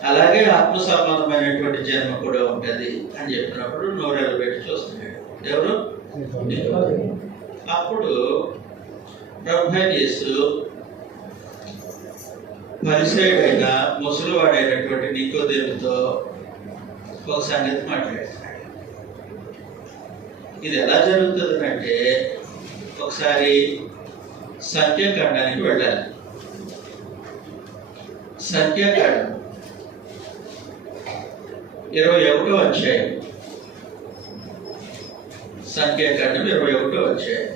అలాగే ఆత్మ సంబంధమైనటువంటి జన్మ కూడా ఉంటుంది అని చెప్పినప్పుడు నోరెలు పెట్టి చూస్తున్నాడు. ఎవరు? అప్పుడు ప్రభు యేసు పరిసయుడైన ముసలివాడైనటువంటి నికోదేముతో ఒక సంగతి మాట్లాడుతున్నాడు. ఇది ఎలా జరుగుతుంది అంటే, ఒకసారి సంఖ్యాకాండానికి వెళ్ళాలి. సంఖ్యాకాండం 21వ అధ్యాయం. సంఖ్యాకాండం 21వ అధ్యాయం.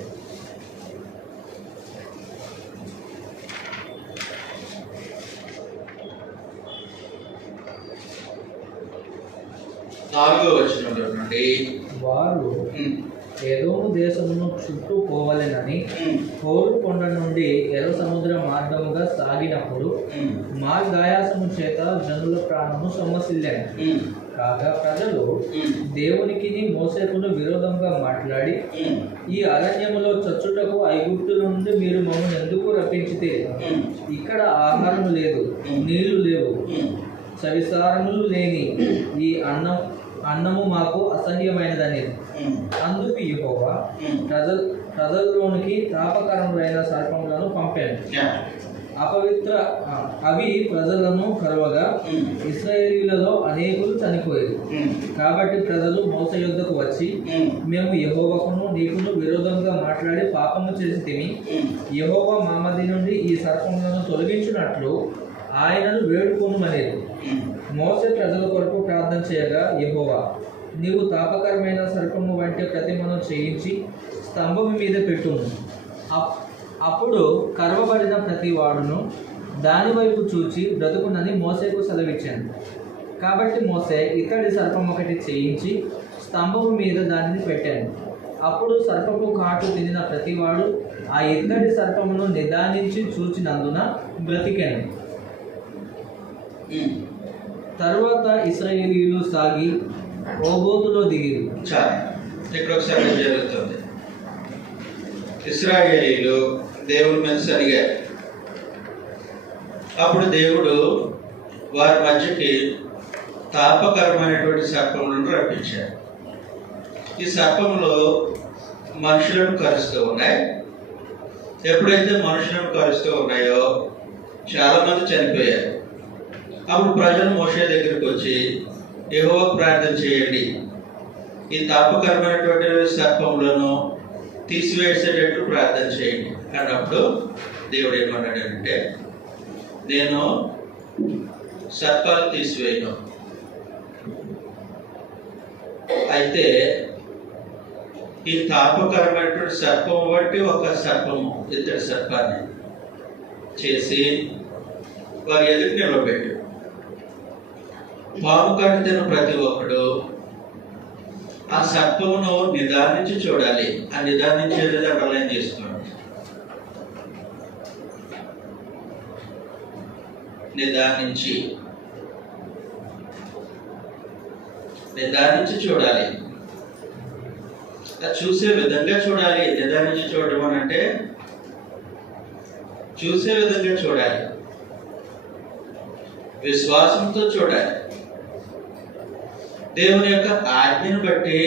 నాలుగో వచనంలో నుండి, వారు ఎదోము దేశమును చుట్టూ పోవాలనని హోరు కొండ నుండి ఎర్ర సముద్ర మార్గముగా సాగినప్పుడు మార్గాయాసము చేత జనుల ప్రాణము సొమ్మసిల్లాను. కాగా ప్రజలు దేవునికి మోసేకును విరోధంగా మాట్లాడి, ఈ అరణ్యములో చచ్చుటకు ఐగుప్తుల నుండి మీరు మమ్మల్ని ఎందుకు రప్పించితే ఇక్కడ ఆహారం లేదు, నీళ్లు లేవు, చవిసారములు లేని ఈ అన్నము మాకు అసహ్యమైనదని. అందుకు యెహోవా ప్రజల్లోనికి తాపకరములైన సర్పములను పంపాను. అవి ప్రజలను కరవగా ఇశ్రాయేలీయులలో అనేకులు చనిపోయారు. కాబట్టి ప్రజలు మోసే యొద్దకు వచ్చి, మేము యెహోవాకును నీకును విరోధంగా మాట్లాడి పాపము చేసితిమి. యెహోవా మా మధ్య నుండి ఈ సర్పములను తొలగించినట్లు ఆయనను వేడుకొనుమనేది. మోసే ప్రజల కొరకు ప్రార్థన చేయగా, యెహోవా నీవు తాపకరమైన సర్పము వంటి ప్రతిమను చేయించి స్తంభము మీద పెట్టుము. అప్పుడు కరవబడిన ప్రతి వాడును దాని వైపు చూచి బ్రతుకునని మోసేకు సెలవిచ్చాను. కాబట్టి మోసే ఇత్తడి సర్పం ఒకటి చేయించి స్తంభము మీద దానిని పెట్టాను. అప్పుడు సర్పము కాటు తినిన ప్రతివాడు ఆ ఇత్తడి సర్పమును నిదానించి చూచినందున బ్రతికాను. తరువాత ఇశ్రాయేలీయులు సాగి ఓబోతులో దిగిరు. ఇక్కడ ఒకసారి జరుగుతుంది. ఇశ్రాయేలీయులు దేవుని మీద సరిగారు. అప్పుడు దేవుడు వారి మధ్యకి తాపకరమైనటువంటి సర్పములను రప్పించాడు. ఈ సర్పములు మనుషులను కరుస్తూ ఉన్నాయి. ఎప్పుడైతే మనుషులను కరుస్తూ ఉన్నాయో చాలామంది చనిపోయారు. అప్పుడు ప్రజలు మోషే దగ్గరికి వచ్చి, యెహోవా ప్రార్థన చేయండి, ఈ తాపకరమైనటువంటి సర్పములను తీసివేసేటట్టు ప్రార్థన చేయండి అన్నప్పుడు దేవుడు ఏమన్నాడంటే, నేను సర్పాలు తీసివేయను, అయితే ఈ తాపకరమైనటువంటి సర్పము బట్టి ఒక సర్పము, ఇద్దరు సర్పాన్ని చేసి వారి ఎదురు నిలబెట్టు. పాము కట్టిన ప్రతి ఒక్కడు ఆ సర్పమును నిదానించి చూడాలి. ఆ నిదానించేది అండర్లైన్ చేసుకోండి. నిదానించి చూడాలి. అది చూసే విధంగా చూడాలి. నిదానించి చూడడం అని అంటే చూసే విధంగా చూడాలి, విశ్వాసంతో చూడాలి. దేవుని యొక్క ఆజ్ఞను బట్టి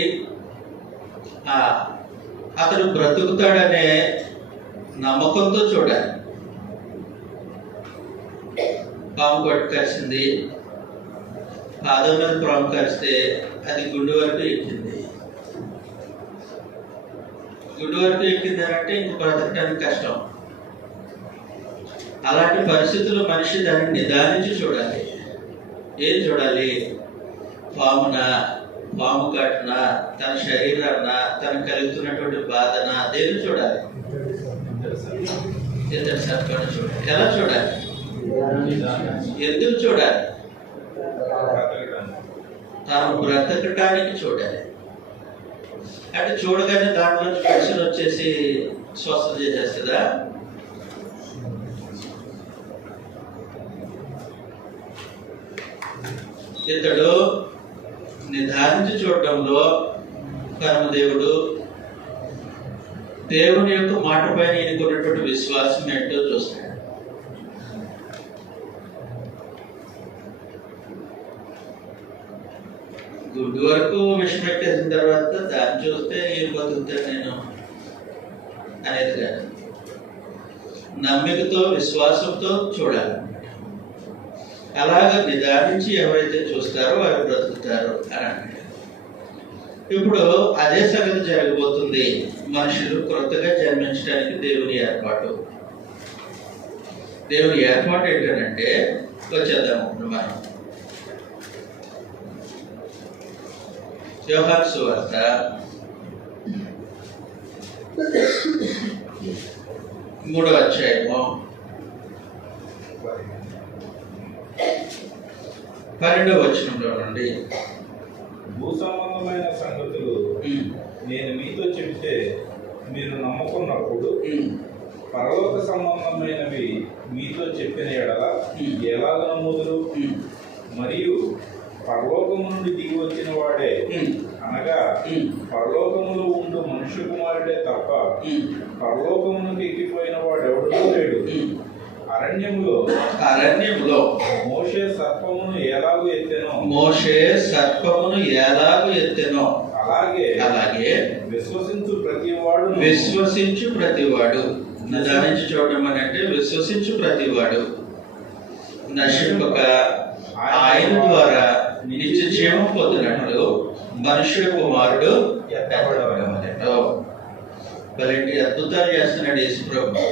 అతడు బ్రతుకుతాడనే నమ్మకంతో చూడాలి. పాము పట్టు కలిసింది, పాదం మీద పాము కలిస్తే అది గుండె వరకు ఎక్కింది. గుండె వరకు ఎక్కింది అంటే ఇంక బ్రతకడానికి కష్టం. అలాంటి పరిస్థితుల్లో మనిషి దాన్ని నిదానించి చూడాలి. ఏం చూడాలి? పామున, పాము కాటున, తన శరీరాన్న, తనకు కలుగుతున్నటువంటి బాధన దేన్ని చూడాలి? ఇద్దరు సర్పాన్ని చూడాలి. ఎలా చూడాలి? ఎందుకు చూడాలి? తాను బ్రతకటానికి చూడాలి. అంటే చూడగానే దాంట్లో మెడిసిన్ వచ్చేసి స్వస్థత చేసేస్తుందా? ఇతడు నిదానించి చూడటంలో కర్మదేవుడు దేవుని యొక్క మాట పైన ఈయనకున్నటువంటి విశ్వాసం ఏంటో చూస్తాడు. గుడ్డు వరకు విషం పెట్టేసిన తర్వాత దాన్ని చూస్తే ఏం బతుకుతాను నేను అనేది కాదు. నమ్మికతో, విశ్వాసంతో చూడాలి. అలాగ నిదానించి ఎవరైతే చూస్తారో వారు బ్రతుకుతారు అని అంటారు. ఇప్పుడు అదే సంగతి జరగబోతుంది. మనుషులు కొత్తగా జన్మించడానికి దేవుని ఏర్పాటు. దేవుని ఏర్పాటు ఏంటంటే, వచ్చేద్దాం మనం యోహాను సువార్త 3వ అధ్యాయము 12వ వచనంలో నుండి. భూసంబంధమైన సంగతులు నేను మీతో చెబితే మీరు నమ్ముకున్నప్పుడు పరలోక సంబంధమైనవి మీతో చెప్పిన ఎడల ఎలాగ నమ్ముదురు? మరియు పరలోకము నుండి దిగి వచ్చిన వాడే ఉమ్, అనగా ఉమ్, పరలోకములో ఉండు మనుష్య కుమారుడే తప్ప ఉమ్, పరలోకమునకు ఎక్కిపోయిన వాడు ఎవడూ లేడు. ఉమ్. అరణ్యములో మోషే సర్పమును ఎలాగూ ఎత్తెనో సర్పమును ఎలాగూ ఎత్తెనో అలాగే విశ్వసించు ప్రతివాడు నిదానించి చూడడం అని అంటే విశ్వసించు ప్రతివాడు నశింపక ఆయన ద్వారా నిత్య జీవం పొందినట్లు మనుష్యుడు కుమారుడు ఎత్తబడవలెను. మరేంటి అద్భుతాలు చేస్తున్నాడు యేసుప్రభు.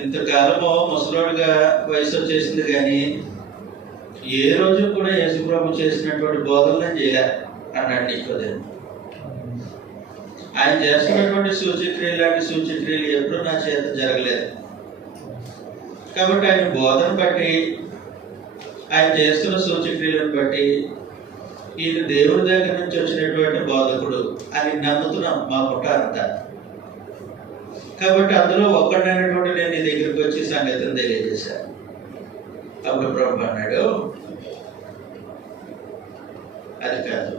ఇంతకాలము ముసలోడుగా వయసు వచ్చేసింది కానీ ఏ రోజు కూడా యేసుప్రభు చేసినటువంటి బోధనలు చేయలే అన్నాడు నికోదేము. ఆయన చేస్తున్నటువంటి సూచక్రియలు లాంటి సూచక్రియలు ఎప్పుడూ నా చేత జరగలేదు. కాబట్టి ఆయన బోధన బట్టి ఆయన చేస్తున్న సూచక్రియలను బట్టి ఈయన దేవుడి దగ్గర నుంచి వచ్చినటువంటి బోధకుడు అని నమ్ముతున్నాం మా పుట్ట అంతా. కాబట్టి అందులో ఒక్కడైనటువంటి నేను నీ దగ్గరికి వచ్చి సంగతిని తెలియజేశాను. అప్పుడు ప్రభు అన్నాడు, అది కాదు,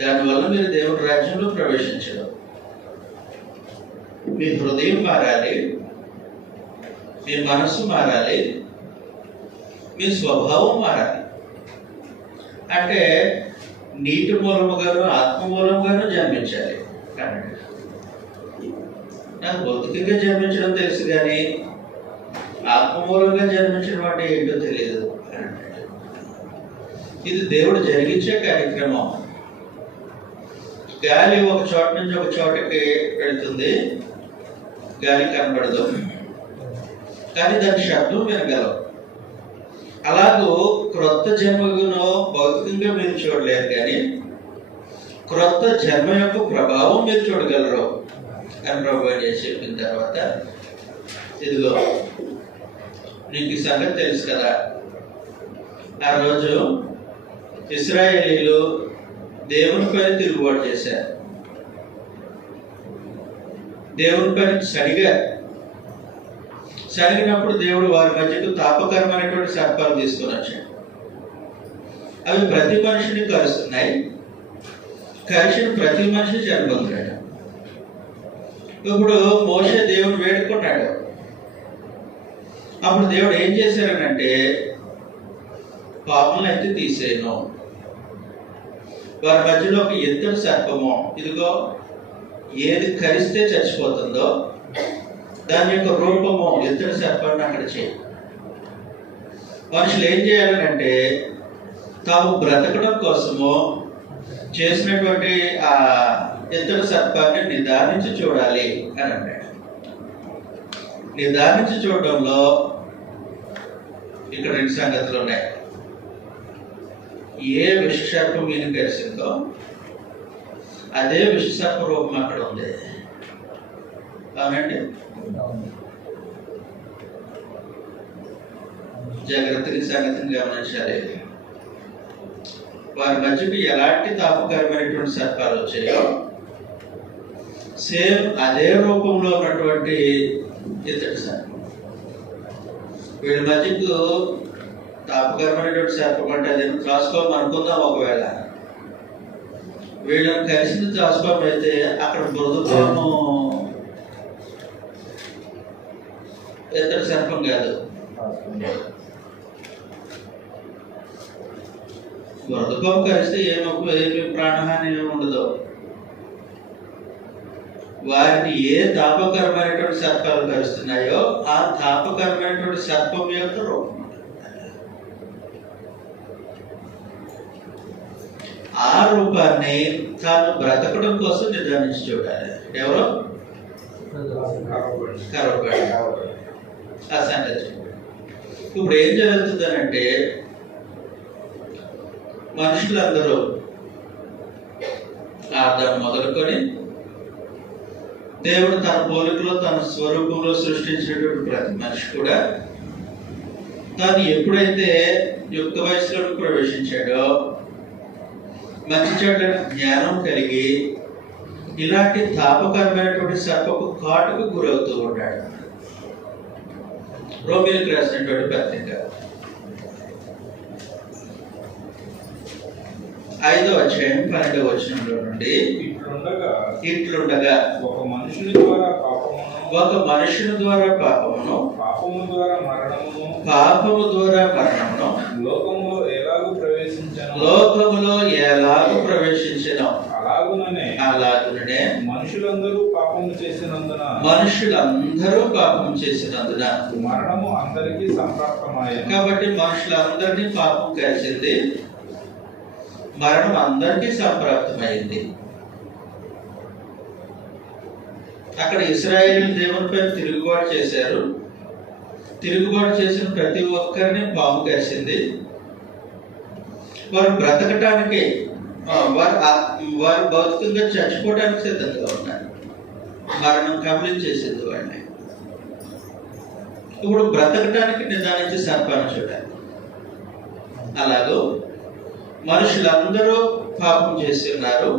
దానివల్ల మీరు దేవుడి రాజ్యంలో ప్రవేశించడం. మీ హృదయం మారాలి, మీ మనస్సు మారాలి, మీ స్వభావం మారాలి. అంటే నీటి మూలముగాను ఆత్మ మూలముగాను జన్మించాలి. నాకు భౌతికంగా జన్మించడం తెలుసు కానీ ఆత్మ మూలంగా జన్మించడం అంటే ఏంటో తెలియదు. ఇది దేవుడు జరిగించే కార్యక్రమం. గాలి ఒక చోట నుంచి ఒక చోటకి వెళుతుంది, గాలి కనబడదు కానీ దాని శబ్దం వినగలవు. అలాగూ క్రొత్త జన్మను భౌతికంగా మీరు చూడలేరు కానీ క్రొత్త జన్మ యొక్క ప్రభావం మీరు చూడగలరు అని ప్రభు చేసి చెప్పిన తర్వాత, ఇదిగో నీకు ఈ సంగతి తెలుసు కదా, ఆ రోజు ఇశ్రాయేలీలు దేవుని పైన తిరుగుబాటు చేశారు, దేవుని పైన సరిగినప్పుడు దేవుడు వారి మధ్యకు తాపకరమైనటువంటి సర్పాలు తీసుకొని వచ్చాడు. అవి ప్రతి మనిషిని కరుస్తున్నాయి, కరిచిన ప్రతి మనిషి చనిపోతున్నాడు. ఇప్పుడు మోషే దేవుడు వేడుకున్నాడు. అప్పుడు దేవుడు ఏం చేశారనంటే పాపలను ఎత్తి తీసేయను, వారి మధ్యలో ఒక ఎత్తుడు సర్పము, ఇదిగో ఏది కరిస్తే చచ్చిపోతుందో దాని యొక్క రూపము ఎత్తుడు సర్పాన్ని అక్కడ చేయి. మనుషులు ఏం చేయాలంటే తాము బ్రతకడం కోసము చేసినటువంటి ఆ ఎత్తుడు సర్పాన్ని నిదానించి చూడాలి అని అన్నాడు. నిదానించి చూడడంలో ఇక్కడ రెండు సంగతులు ఉన్నాయి. ఏ విషసర్పం ఈయన కలిసిందో అదే విషసర్ప రూపం అక్కడ ఉంది. అవునండి, జాగ్రత్తగా సంగతిని గమనించాలి. వారి మధ్యకు ఎలాంటి తాపకరమైనటువంటి సర్పాలు వచ్చాయో సేమ్ అదే రూపంలో ఉన్నటువంటి ఇతడి సర్పం వీళ్ళ మధ్యకు తాపకరమైనటువంటి సర్పం అంటే అది త్రాసుకోవం అనుకుందాం. ఒకవేళ వీళ్ళని కలిసిన త్రాసుకోవం అయితే అక్కడ బురదకోము ఇతడి సర్పం కాదు, బురదకోము కలిస్తే ఏమి ప్రాణహాని ఉండదు. వారిని ఏ తాపకరమైనటువంటి సర్పాలు కలుస్తున్నాయో ఆ తాపకరమైనటువంటి సర్పం యొక్క రూపం. ఆ రూపాన్ని తాను బ్రతకడం కోసం నిర్ధారించి చూడాలి. ఎవరో కరవబడి ఆ సంగతి. ఇప్పుడు ఏం జరుగుతుందనంటే మనుషులందరూ ఆదాము మొదలుకొని దేవుడు తన పోలికలో తన స్వరూపంలో సృష్టించినటువంటి ప్రతి మనిషి కూడా తాను ఎప్పుడైతే యుక్త వయసులోకి ప్రవేశించాడో మంచి చెడ్డ జ్ఞానం కలిగి ఇలాంటి తాపకరమైనటువంటి సర్పపు కాటుకు గురవుతూ ఉంటాడు. రోమిలకు రాసినటువంటి పత్రిక 5వ అధ్యాయం 12వ వచనంలో నుండి ఇట్లుండగా ఒక మనుషుని ద్వారా పాపమును పాపము ద్వారా మరణమును లోకములో ఎలాగూ ప్రవేశించెను అలాగుననే మనుషులందరూ పాపము చేసినందున మరణము అందరికీ సంప్రాప్తమాయెను. కాబట్టి మనుషులందరినీ పాపం కలిసింది, మరణం అందరికీ సంప్రాప్తమైంది. అక్కడ ఇశ్రాయేలు దేవునిపై తిరుగుబాటు చేశారు. తిరుగుబాటు చేసిన ప్రతి ఒక్కరిని పాము కలిసింది. వారు బ్రతకటానికి వారు భౌతికంగా చచ్చిపోవడానికి సిద్ధంగా ఉన్నారు. మరణం కబలించేసింది వాడిని. ఇప్పుడు బ్రతకటానికి నిదానించి సర్పాన్ని చూడాలి. అలాగూ మనుషులందరూ పాపం చేసి ఉన్నారు,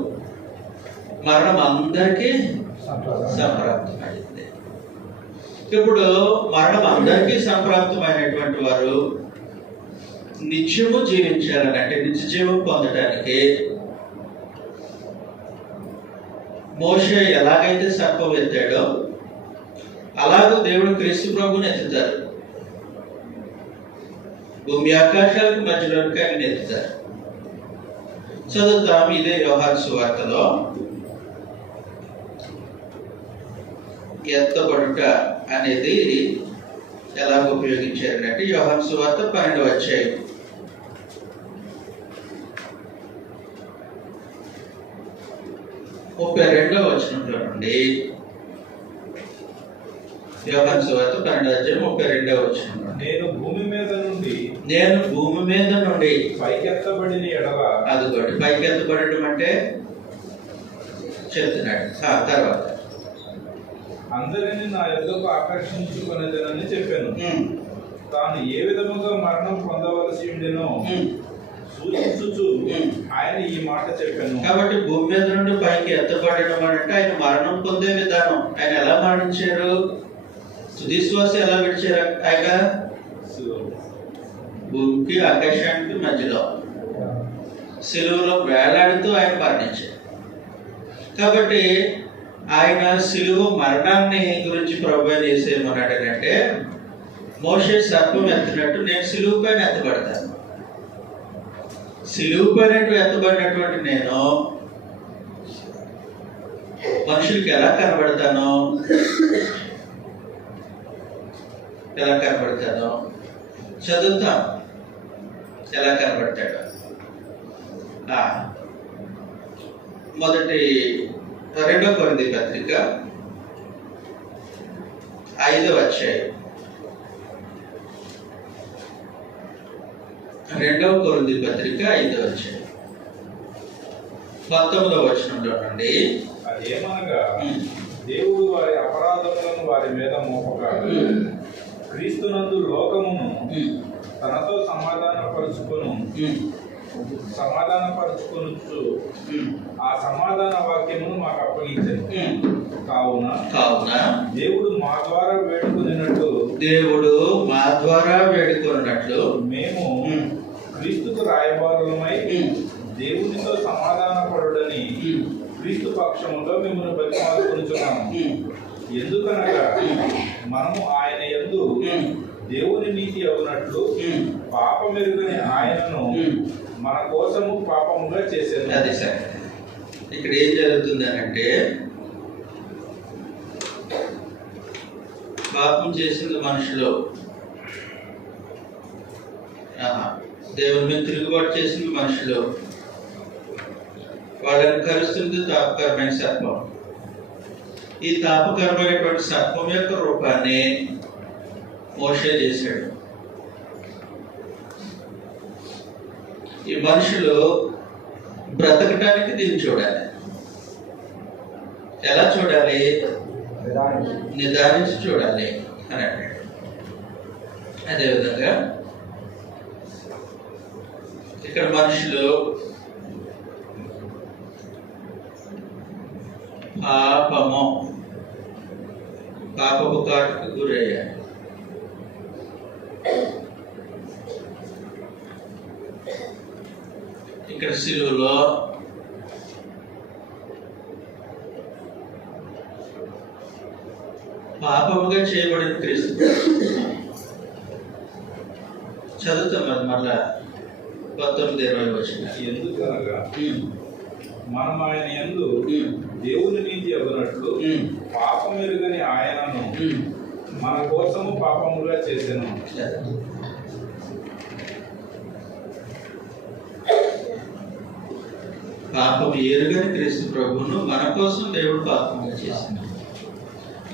మరణం అందరికీ సంప్రాప్తమైంది. ఇప్పుడు మరణం అందరికీ సంప్రాప్తమైనటువంటి వారు నిత్యము జీవించాలని, అంటే నిత్య జీవం పొందడానికి మోషే ఎలాగైతే సర్పం ఎత్తాడో అలాగూ దేవుడు క్రీస్తు ప్రభుని ఎత్తుతారు. భూమి ఆకాశాలకు మధ్యలోకి ఆయన ఎత్తుతారు. చదువుతాం. ఇదే యోహాను సువార్తలో ఎత్తబడుట అనేది ఎలాగ ఉపయోగించారంటే యోహాను సువార్త 12వ అధ్యాయం 32వ వచనంలో నుండి, యోహాను సువార్త 12వ అధ్యాయం 32వ వచనం, నేను భూమి మీద నుండి పైకెత్తబడిన ఎడల, అదిగోటి పైకెత్తబడడం అంటే చెప్తున్నాడు. తర్వాత అందరిని నా యొద్దకు ఆకర్షించుకునేదనని చెప్పాను. తాను ఏ విధముగా మరణం పొందవలసి ఉండెనో సూచించుచు ఆయన ఈ మాట చెప్పాను. కాబట్టి భూమి మీద నుండి పైకి ఎత్తబడడం అంటే ఆయన మరణం పొందే విధానం. ఆయన ఎలా మరణించారు? తుది శ్వాస ఎలా విడిచారు? ఆయన భూమికి ఆకాశానికి మధ్యలో సిలువలో వేలాడుతూ ఆయన మరణించారు. కాబట్టి ఆయన సిలువ మరణాన్ని గురించి ప్రభువు చేసేమన్నాడంటే, మోషే సర్పం ఎత్తినట్టు నేను సిలువ పైన ఎత్తబడతాను. సిలువ పైన ఎత్తబడినటువంటి నేను మనుషులకి ఎలా కనబడతాను? చదువుతాం. ఎలా కనబడతాడు? మొదటి 2వ కొరింథీ పత్రిక 5వ అధ్యాయం 2వ కొరింథీ పత్రిక 5వ అధ్యాయం 19వ వచనంలో నుండి, అదేమనగా దేవుడు వారి అపరాధములను వారి మీద మోపక క్రీస్తునందు లోకమును తనతో సమాధానపరుచుకొనుచు ఆ సమాధాన వాక్యమును మాకు అప్పగించారు. కావున దేవుడు మా ద్వారా వేడుకొనున్నట్లు మేము క్రీస్తుకు రాయబారులమై దేవునితో సమాధానపడుడని క్రీస్తు పక్షములో మిమ్మల్ని బతిమాలుకొనుచున్నాము. ఎందుకనగా మనము ఆయన యందు దేవుని నీతి అవునట్లు పాపమెరుగని ఆయనను మన కోసము పాపముగా చేశాను. అది సరే. ఇక్కడ ఏం జరుగుతుంది అంటే, పాపం చేసింది మనుషులు, దేవుని మీద తిరుగుబాటు చేసింది మనుషులు, వాళ్ళని కలుస్తుంది తాపకరమైన సర్పం. ఈ తాపకరమైనటువంటి సర్పం యొక్క రూపాన్ని మోషే చేశాడు. ఈ మనుషులు బ్రతకటానికి దీన్ని చూడాలి. ఎలా చూడాలి? నిదానించి చూడాలి అని అంటాడు. అదేవిధంగా ఇక్కడ మనుషులు పాపపు కాటుకు గురయ్యారు. ఇక ఇక్కడ సిలువలో పాపముగా చేయబడిన క్రీస్తు. చదువుతాం అది మళ్ళా 19-20 వచ్చిన. ఎందుకనగా మనం ఆయన యందు దేవుని నీతి ఎవ్వనట్లు పాపం ఎరుగని ఆయనను మన కోసము పాపముగా చేసెను. పాపం ఎరుగని క్రీస్తు ప్రభువును మన కోసం దేవుడు పాపంగా చేసింది.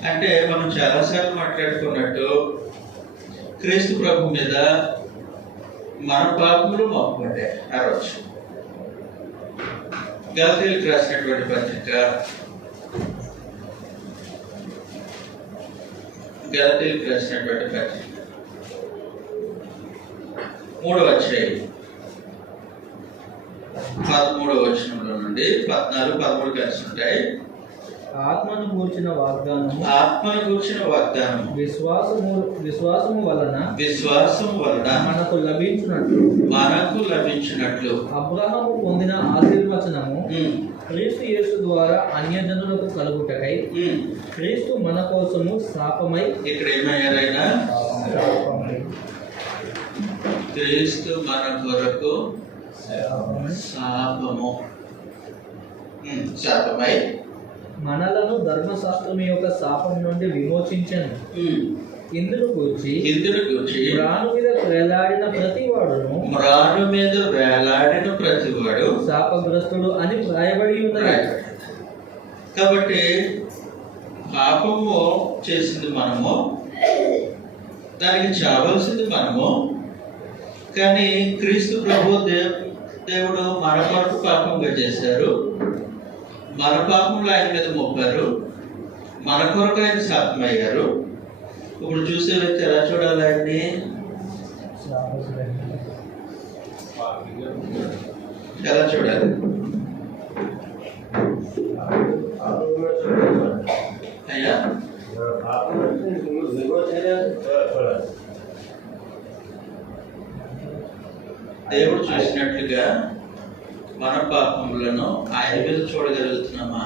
అంటే మనం చాలాసార్లు మాట్లాడుకున్నట్టు క్రీస్తు ప్రభు మీద మన పాపములు మోపబడ్డాయి. ఆ రోజు గలతీయులకు రాసినటువంటి పత్రిక, గలతీయులకు రాసినటువంటి పత్రిక 3వ అధ్యాయం 13వ వచనంలో నుండి 14-13 కలిసి ఉంటాయి. ఆత్మను గూర్చిన వాగ్దానము, ఆత్మను గూర్చిన వాగ్దానము విశ్వాసము వలన మనకు లభించినట్లు అబ్రహాము పొందిన ఆశీర్వచనము క్రీస్తు యేసు ద్వారా అన్యజనులకు కలుగుటకై క్రీస్తు మన కోసము శాపమై. ఇక్కడ ఏమయ్యారైనా క్రీస్తు మన కొరకు శాపమై మనలను ధర్మశాస్త్రం యొక్క శాపం నుండి విమోచించను. ఇందును గూర్చి మ్రాను మీద వేలాడిన ప్రతివాడు శాపగ్రస్తుడు అని వ్రాయబడి ఉన్నది. కాబట్టి పాపము చేసింది మనము, దానికి చావలసింది మనము. కానీ క్రీస్తు ప్రభు దేవుడు మన కొరకు పాపంగా చేశారు. మన పాపములు ఆయన మీద మోపారు, మన కొరకు ఆయన శాపమయ్యారు. ఇప్పుడు చూసే వ్యక్తి ఎలా చూడాలి? ఆయన్ని ఎలా చూడాలి? అయ్యా దేవుడు చూసినట్లుగా మన పాపములను ఆయన మీద చూడగలుగుతున్నామా?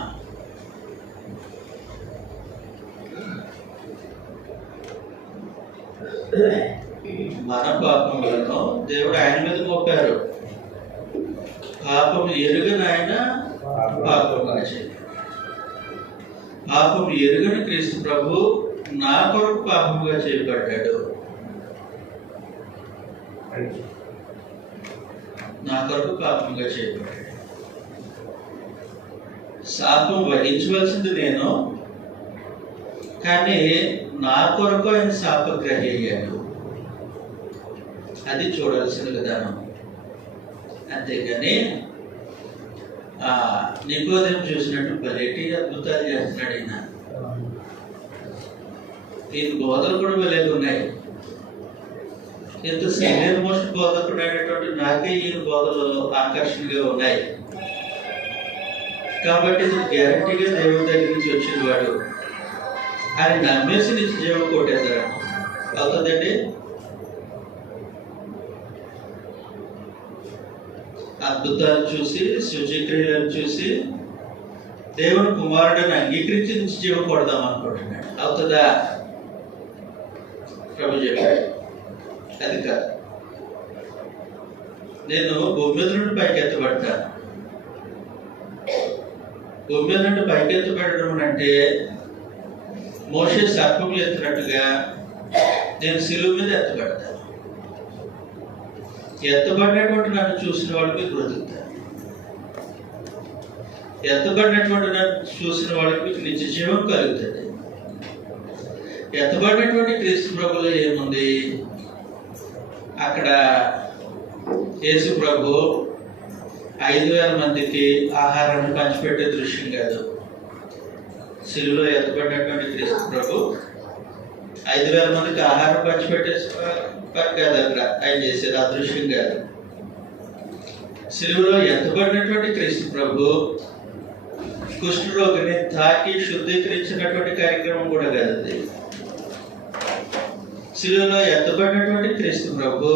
మన పాపములను దేవుడు ఆయన మీద మోపారు. పాపం ఎరుగని ఆయన పాపంగా చేయాలి. పాపం ఎరుగని క్రీస్తు ప్రభు నా కొరకు పాపముగా చేయబడ్డాడు. నా కొరకు పాపంగా చేయబడ్డాడు. శాపం వహించవలసింది నేను, కానీ నా కొరకు ఆయన శాపగ్రహి అయ్యాడు. అది చూడాల్సిన విధానం. అంతేగాని నికోదేము చూసినట్టు పల్లెటి అద్భుతాలు చేస్తున్నాడు ఈయన. ఈయన బోధలు కూడా వెలేగున్నాయి. ఎంత సీనియర్ మోస్ట్ బోధకుడు అయినటువంటి నాకే ఈయన బోధలు ఆకర్షణగా ఉన్నాయి. కాబట్టి ఇది గ్యారంటీగా దేవుడి దగ్గర నుంచి వచ్చిన వాడు ఆయన నమ్మేసి నుంచి జీవం కొట్టేద్దాడు. అవుతుందండి. అద్భుతాలు చూసి, సూచక్రియలను చూసి దేవుని కుమారుడిని అంగీకరించి నుంచి జీవం కొడదాం అనుకుంటున్నాడు. అవుతుందా? ప్రభు చెప్పాడు అది కాదు. నేను భూమి మీద నుండి పైకెత్తబడతాను. భూమి మీద నుండి పైకెత్తబడడం అంటే మోషే సర్పములు ఎత్తినట్టుగా నేను సిలువ మీద ఎత్తబడతాను. ఎత్తబడినటువంటి నన్ను చూసిన వాళ్ళకి బ్రతుకుతాను. ఎత్తబడినటువంటి నన్ను చూసిన వాళ్ళకి నిత్య జీవం కలుగుతుంది. ఎత్తబడినటువంటి క్రీస్తు ప్రభులో ఏముంది? అక్కడ యేసు ప్రభు 5,000 మందికి ఆహారాన్ని పంచిపెట్టే దృశ్యం కాదు. సిలువలో ఎత్తబడినటువంటి క్రీస్తు ప్రభు 5,000 మందికి ఆహారం పంచిపెట్టే పని కాదు అక్కడ ఆయన చేసేది. ఆ దృశ్యం కాదు. సిలువలో ఎత్తబడినటువంటి క్రీస్తు ప్రభు కుష్ఠరోగిని తాకి శుద్ధీకరించినటువంటి కార్యక్రమం కూడా కాదు అది. సిలువలో ఎత్తబడినటువంటి క్రీస్తు ప్రభు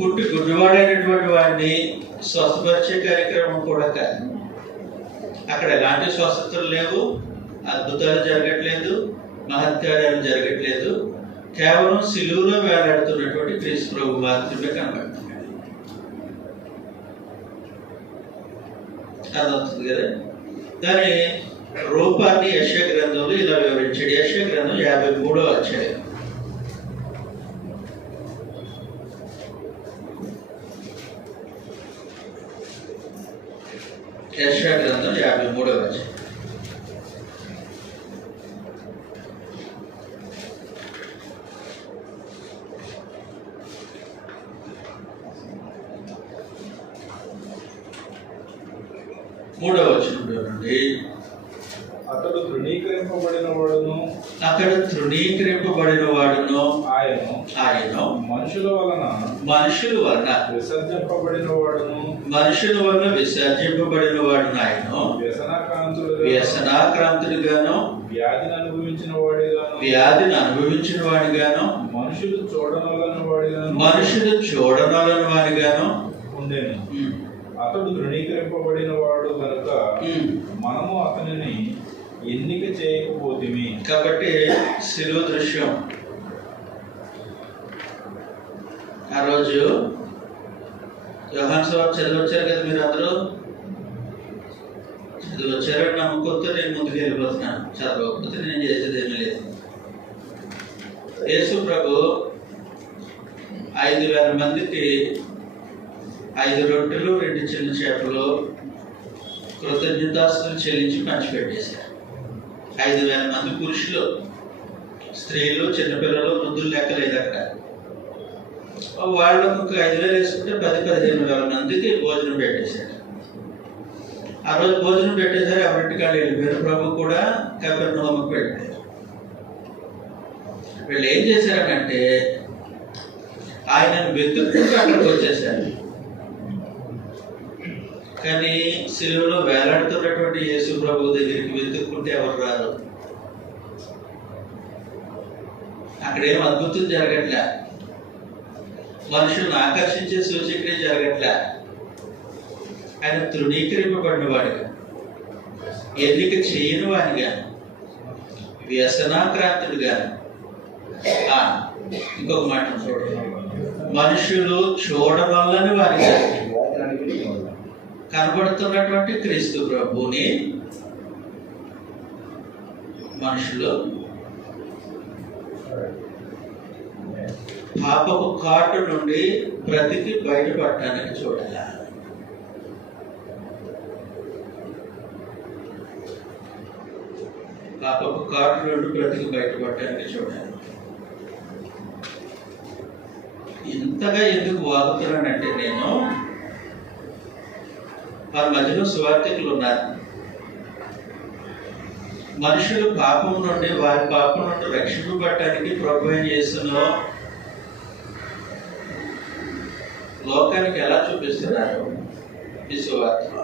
పుట్టి గుడ్డివాడైనటువంటి వాడిని స్వస్థపరిచే కార్యక్రమం కూడా కాదు. అక్కడ ఎలాంటి స్వస్థతలు లేవు, అద్భుతాలు జరగట్లేదు, మహత్కార్యాలు జరగట్లేదు. కేవలం సిలువలో వేలాడుతున్నటువంటి క్రీస్తు ప్రభు మాత్రమే కనబడుతున్నాడు. అర్థమవుతుంది కదా. దాని రూపాన్ని యెషయా గ్రంథంలో ఇలా వివరించాడు. యెషయా గ్రంథం 53వ అధ్యాయం. యెషయా గ్రంథం 53వ అధ్యాయం. మూడవ వచనం నుండి అతడు తృణీకరింపబడిన వాడును ఆయన మనుషుల వలన విసర్జింపబడిన వాడును ఆయన వ్యసనాక్రాంతుడుగాను వ్యాధిని అనుభవించిన వాడిగాను మనుషులు చూడనొల్లని వాడిగాను ఉండేను. అతడు తృణీకరింపబడిన వాడు కనుక మనము అతనిని ఎన్నిక చేయకపోతిమి. కాబట్టి శిలువ దృశ్యం ఆ రోజు యోహాను సువార్త చదివచ్చారు కదా, మీరు అందరూ చదివచ్చారని నమ్మకంతో నేను ముందుకు వెళ్ళిపోతున్నాను. చదవకపోతే నేను చేసేది ఏమీ లేదు. యేసు ప్రభు 5,000 మందికి 5 రొట్టెలు 2 చిన్న చేపలు కృతజ్ఞతాస్తులు చెల్లించి పంచిపెట్టేశారు. 5,000 మంది పురుషులు, స్త్రీలు, చిన్నపిల్లలు, వృద్ధులు లెక్కలేదు అక్కడ. వాళ్ళకు 5,000 వేసుకుంటే 10,000-15,000 మందికి భోజనం పెట్టేశాడు. ఆ రోజు భోజనం పెట్టేసరి ఎవరింటికాళ్ళు వెళ్ళిపోయారు. ప్రభు కూడా కపెర్నహూముకు వెళ్ళారు. వీళ్ళు ఏం చేశారంటే ఆయనను వెతుక్కుంటూ అక్కడికి వచ్చేసారు. కానీ సిలువలో వేలాడుతున్నటువంటి యేసు ప్రభు దగ్గరికి వెతుక్కుంటే ఎవరు రారు. అక్కడేం అద్భుతం జరగట్లే, మనుషులను ఆకర్షించే సూచక్రియ జరగట్లే. ఆయన తృణీకరింపబడిన వాడిగా, ఎన్నిక చేయని వాడిగా, వ్యసనాక్రాంతుడిగా, ఇంకొక మాట చూడండి, మనుషులు చూడవల్లని వారిగా కనబడుతున్నటువంటి క్రీస్తు ప్రభుని మనుషులు పాపపు కాటు నుండి బ్రతికి బయటపడటానికి చూడాలి. పాపపు కాటు నుండి బ్రతికి బయటపడటానికి చూడాలి. ఇంతగా ఎందుకు వాగుతున్నానంటే, నేను మన మధ్యలో సువార్థికులు ఉన్నారు. మనుషులు పాపం నుండి, వారి పాపం నుండి రక్షింపబడటానికి ప్రభు ఏం చేస్తున్నో లోకానికి ఎలా చూపిస్తున్నారు ఈ సువార్తలో.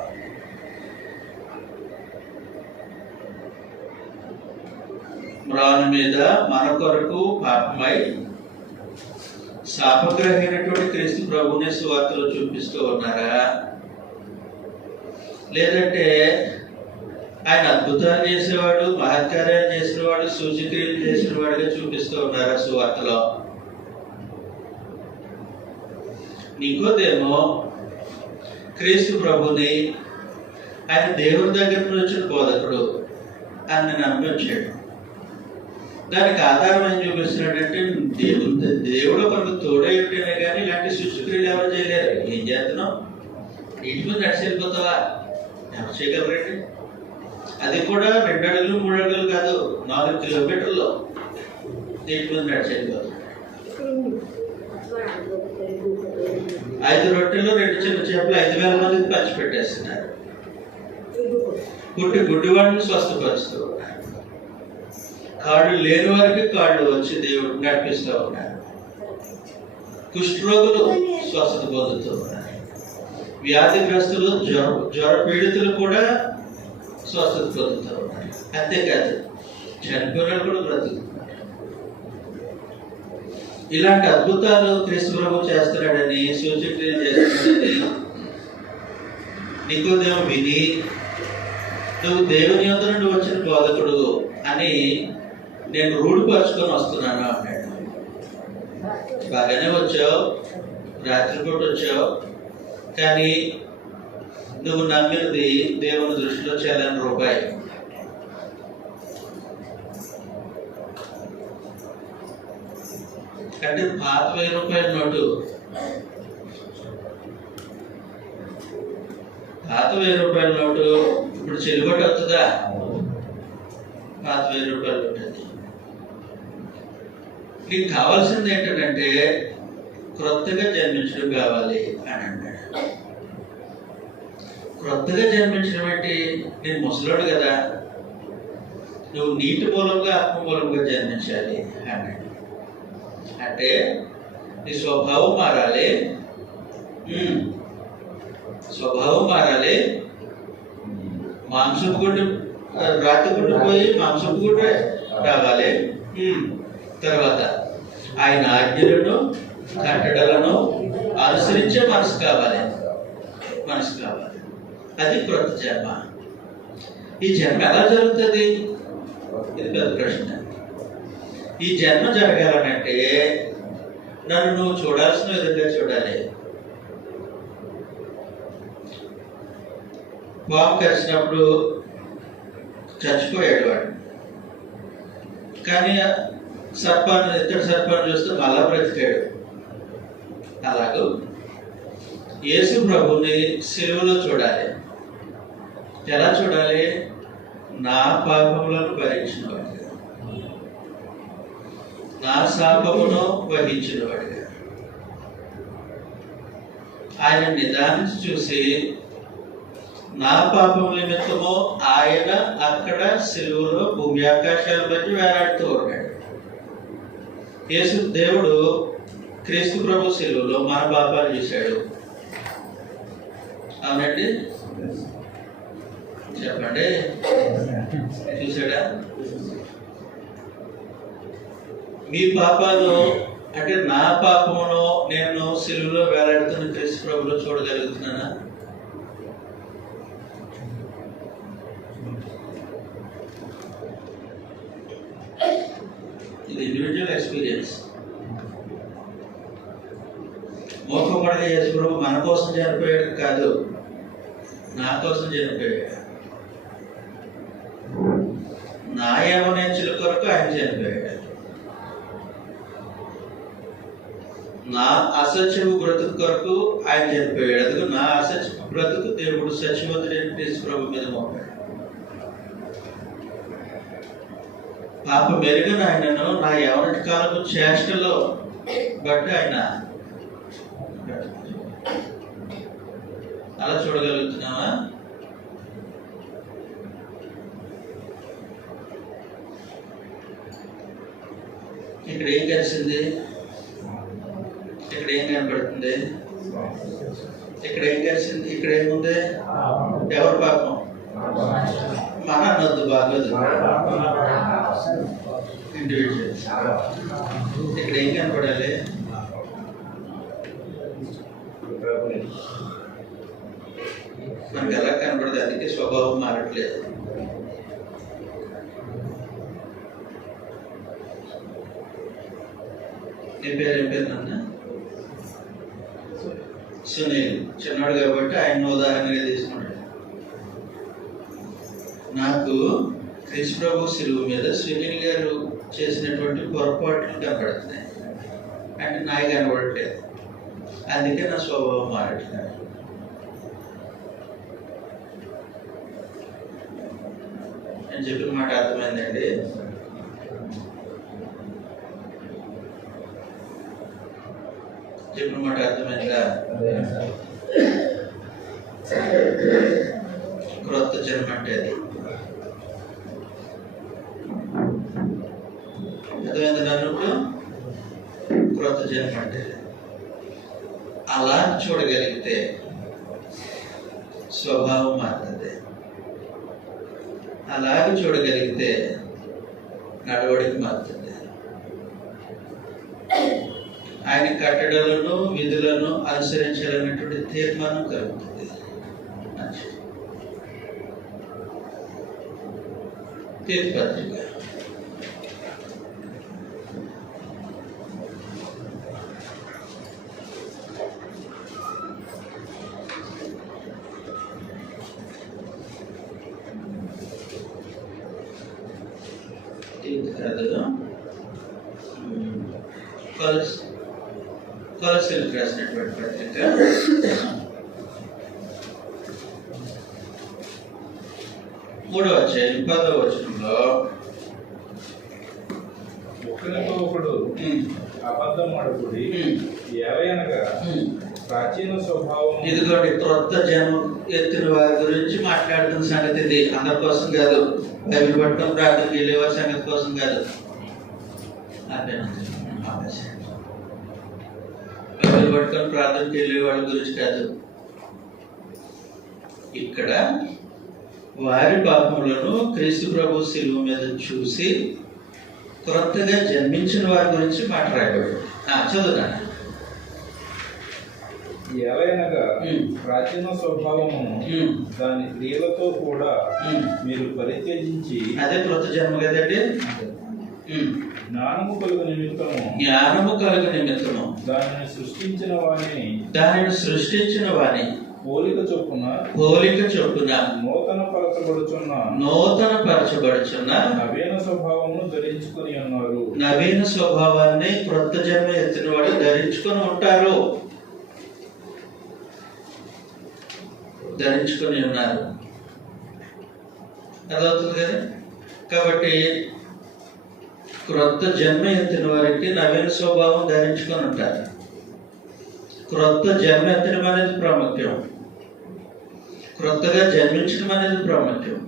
మ్రాను మీద మన కొరకు పాపమై శాపగ్రహైనటువంటి క్రీస్తు ప్రభుని సువార్తలో చూపిస్తూ ఉన్నారా, లేదంటే ఆయన అద్భుతాలు చేసేవాడు, మహత్కార్యాలు చేసినవాడు, సూచక్రియలు చేసిన వాడిగా చూపిస్తూ ఉన్నారా సువార్తలో? నికోదేమో క్రీస్తు ప్రభుని ఆయన దేవుని దగ్గర నుంచి వచ్చిన బోధకుడు అని నమ్మి వచ్చాడు. దానికి ఆధారం ఏం చూపిస్తున్నాడంటే, దేవుడు ఒకరికి తోడై ఉంటేనే కానీ ఇలాంటి సూచక్రియలు ఎవరు చేయలేరు. ఏం చేస్తున్నావు? నీటి మీద నడిచి వెళ్ళిపోతావా? ఎవరు చేయగలరండి? అది కూడా 2 అడుగులు 3 అడుగులు కాదు, 4 కిలోమీటర్లు నీటి మీద నడిచి వెళ్ళిపోతావు. 5 రొట్టెలు 2 చిన్న చేపలు 5,000 మందికి పంచిపెట్టేస్తున్నారు. గుడ్డివాడిని స్వస్థపరుస్తూ ఉన్నారు. కాళ్ళు లేని వారికి కాళ్ళు వచ్చి దేవుడు నడిపిస్తూ ఉన్నారు. కుష్ఠరోగులు స్వస్థత పొందుతూ ఉన్నారు. వ్యాధిగ్రస్తులు, జ్వర పీడితులు కూడా స్వస్థత పొందుతూ ఉన్నారు. అంతేకాదు, చనిపోయిన కూడా బ్రతుకుతున్నారు. ఇలాంటి అద్భుతాలు క్రీస్తు ప్రభు చేస్తున్నాడని, సూచక్రియలు చేస్తున్నాడని నికోదేము విని, నువ్వు దేవుని యొద్ద నుండి వచ్చిన బోధకుడు అని నేను రూఢిపరుచుకొని వస్తున్నాను అన్నాడు. బాగానే వచ్చావు, రాత్రిపూట వచ్చావు, కానీ నువ్వు నమ్మినది దేవుని దృష్టిలో చెల్లని రూపాయి. అంటే పాత 1000 రూపాయల నోటు, పాత 1000 రూపాయల నోటు ఇప్పుడు చెల్లుబాటు అవుతుందా? పాత 1000 రూపాయల నోటు అది. నీకు కావాల్సింది ఏంటంటే క్రొత్తగా జన్మించడం కావాలి అని అన్నాడు. క్రొత్తగా జన్మించడం అంటే నేను ముసలోడు కదా, నువ్వు నీటి మూలంగా ఆత్మ మూలంగా జన్మించాలి అన్నాడు. అంటే నీ స్వభావం మారాలి, స్వభావం మారాలి. మాంసపు గుడ్డు రాతి గుడ్డు పోయి మాంసపు గుడ్డు రావాలి. తర్వాత ఆయన ఆజ్ఞలను కట్టడలను అనుసరించే మనసు కావాలి, మనసు కావాలి. అది క్రొత్త జన్మ. ఈ జన్మ ఎలా జరుగుతుంది? ఇది పెద్ద ప్రశ్న. ఈ జన్మ జరగాలనంటే నన్ను నువ్వు చూడాల్సిన విధంగా చూడాలి. పాము కరిచినప్పుడు చచ్చిపోయాడు వాడు, కానీ ఇత్తడి సర్పాన్ని చూస్తే మళ్ళా బ్రతికాడు. అలాగూ యేసు ప్రభుని సిలువలో చూడాలి. ఎలా చూడాలి? నా పాపములను భరించిన వాడిగా, నా శాపమును వహించిన వాడిగా. ఆయన నిదానించి చూసి నా పాపం నిమిత్తము ఆయన అక్కడ సిలువలో భూమి ఆకాశాల మధ్య వేలాడుతూ ఉన్నాడు. యేసు దేవుడు క్రీస్తు ప్రభు సిలువలో మన పాపాలు చూశాడు. అవునండి, చెప్పండి, చూశాడా? మీ పాపాలు అంటే నా పాపమును నేను సిలువలో వేలాడుతున్న క్రీస్తు ప్రభులో చూడగలుగుతున్నానా? ఇది ఇండివిజువల్ ఎక్స్పీరియన్స్. మోసపడగా యేసు ప్రభు మన కోసం చనిపోయాడు కాదు, నా కోసం చనిపోయాడు. నా యవనేచ్చుల కొరకు ఆయన చనిపోయాడు. నా అసత్యము బ్రతుకు కొరకు ఆయన చనిపోయాడు. అందుకు నా అసత్య బ్రతుకు దేవుడు సత్యవంతుడైన క్రీస్తు ప్రభు మీద మోపాడు. పాప మెరుగని ఆయనను నా యవనటి కాలపు చేష్టలో బట్టి ఆయన అలా చూడగలుగుతున్నావా? ఇక్కడ ఏం కలిసింది? ఇక్కడ ఏం కనపడుతుంది? ఇక్కడ ఏం కలిసింది? ఇక్కడ ఏముంది? ఎవరి పాపం? మన నద్దు బాగోదు, ఇండివిజువల్. ఇక్కడ ఏం కనపడాలి? మనకు ఎలా కనపడదు? అందుకే స్వభావం మారట్లేదు. ఏం పేరు నాన్న? సునీల్. చిన్నాడు కాబట్టి ఆయన ఉదాహరణగా తీసుకున్నాడు. నాకు క్రీస్తు ప్రభు సిలువ మీద సునీల్ గారు చేసినటువంటి పొరపాట్లు కనపడుతున్నాయి, అంటే నాకు కనపడట్లేదు. అందుకే నా స్వభావం మారట్లేదు. నేను చెప్పిన మాట అర్థమైందండి? చెప్పిన మాట అర్థమైందా? క్రొత్త జన్మ అంటే అది అర్థమైంది. నన్ను క్రొత్త జన్మ అంటే అలా చూడగలిగితే స్వభావం మారుతుంది. అలాగే చూడగలిగితే నడవడికి మారుతుంది. ఆయన కట్టడలను విధులను అనుసరించాలనేటువంటి తీర్మానం కలుగుతుంది. తీర్పత్రిక కొలస్సీలకు రాసినటువంటి పత్రిక 3వ అధ్యాయం 10వ వచనంలో ఒకరితో ఒకడు అబద్ధం ఆడకుడి, ఏలయనగా ప్రాచీన స్వభావం. ఇదిగోండి, క్రొత్త జన్మ ఎత్తిన వారి గురించి మాట్లాడుతున్న సంగతి ఇది. అందరి కోసం కాదు, బైబిల్ పట్టడం ప్రార్థనకి వెళ్ళేవారి సంగతి కోసం కాదు. బైబిల్ పట్టుకొని ప్రార్థనకి వెళ్ళే వాళ్ళ గురించి కాదు. ఇక్కడ వారి పాపములను క్రీస్తు ప్రభు శిలువ మీద చూసి క్రొత్తగా జన్మించిన వారి గురించి మాట్లాడాడు. చదువునా. ఏలయనగా ప్రాచీన స్వభావమును దాని క్రియలతో కూడా మీరు పరిత్యజించి, అదే క్రొత్త జన్మ కదండి. జ్ఞానము కలుగు నిమిత్తము దానిని సృష్టించిన వాని పోలిక చొప్పున నూతన పరచబడుచున్న నవీన స్వభావమును ధరించుకొని ఉన్నారు. నవీన స్వభావాన్ని క్రొత్త జన్మ ఎత్తిన వాడు ధరించుకొని ఉంటారు, ధరించుకొని ఉన్నారు. అదవుతుంది కదా. కాబట్టి క్రొత్త జన్మ ఎత్తిన వారికి నవీన స్వభావం ధరించుకొని ఉంటారు. క్రొత్త జన్మ ఎత్తడం అనేది ప్రాముఖ్యం, క్రొత్తగా జన్మించడం అనేది ప్రాముఖ్యం.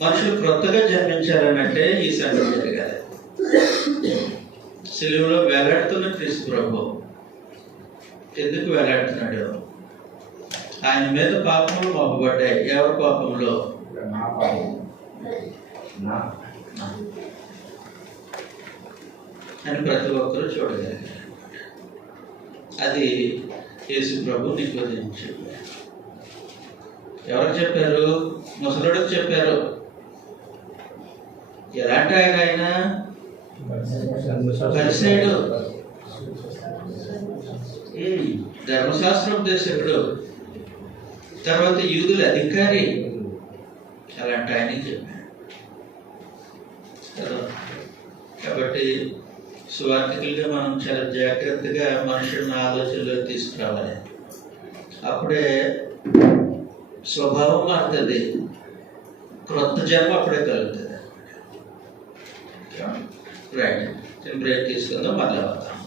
మనుషులు క్రొత్తగా జన్మించాలనంటే ఈ సంగతి జరగాలి. సిలువలో వేలాడుతున్న క్రీస్తు ప్రభు ఎందుకు వేలాడుతున్నాడు? ఆయన మీద పాపములు మోపబడ్డాయి. ఎవరి పాపంలో? అని ప్రతి ఒక్కరూ చూడగలిగారు. అది యేసు ప్రభు నికోదేముకు ఎవరు చెప్పారు? ముసలుడికి చెప్పారు. ఎలాంటి ఆయన పరిసయ్యుడు, ధర్మశాస్త్రోపదేశకుడు, తర్వాత యూదుల అధికారి. అలాంటి ఆయన చెప్పాడు. కాబట్టి సువార్థికులుగా మనం చాలా జాగ్రత్తగా మనుషులను ఆలోచనలో తీసుకురావాలి. అప్పుడే స్వభావం మారుతుంది, క్రొత్త జన్మ అప్పుడే కలుగుతుంది. రైట్, బ్రేక్ తీసుకుందాం, మళ్ళీ అవుతాం.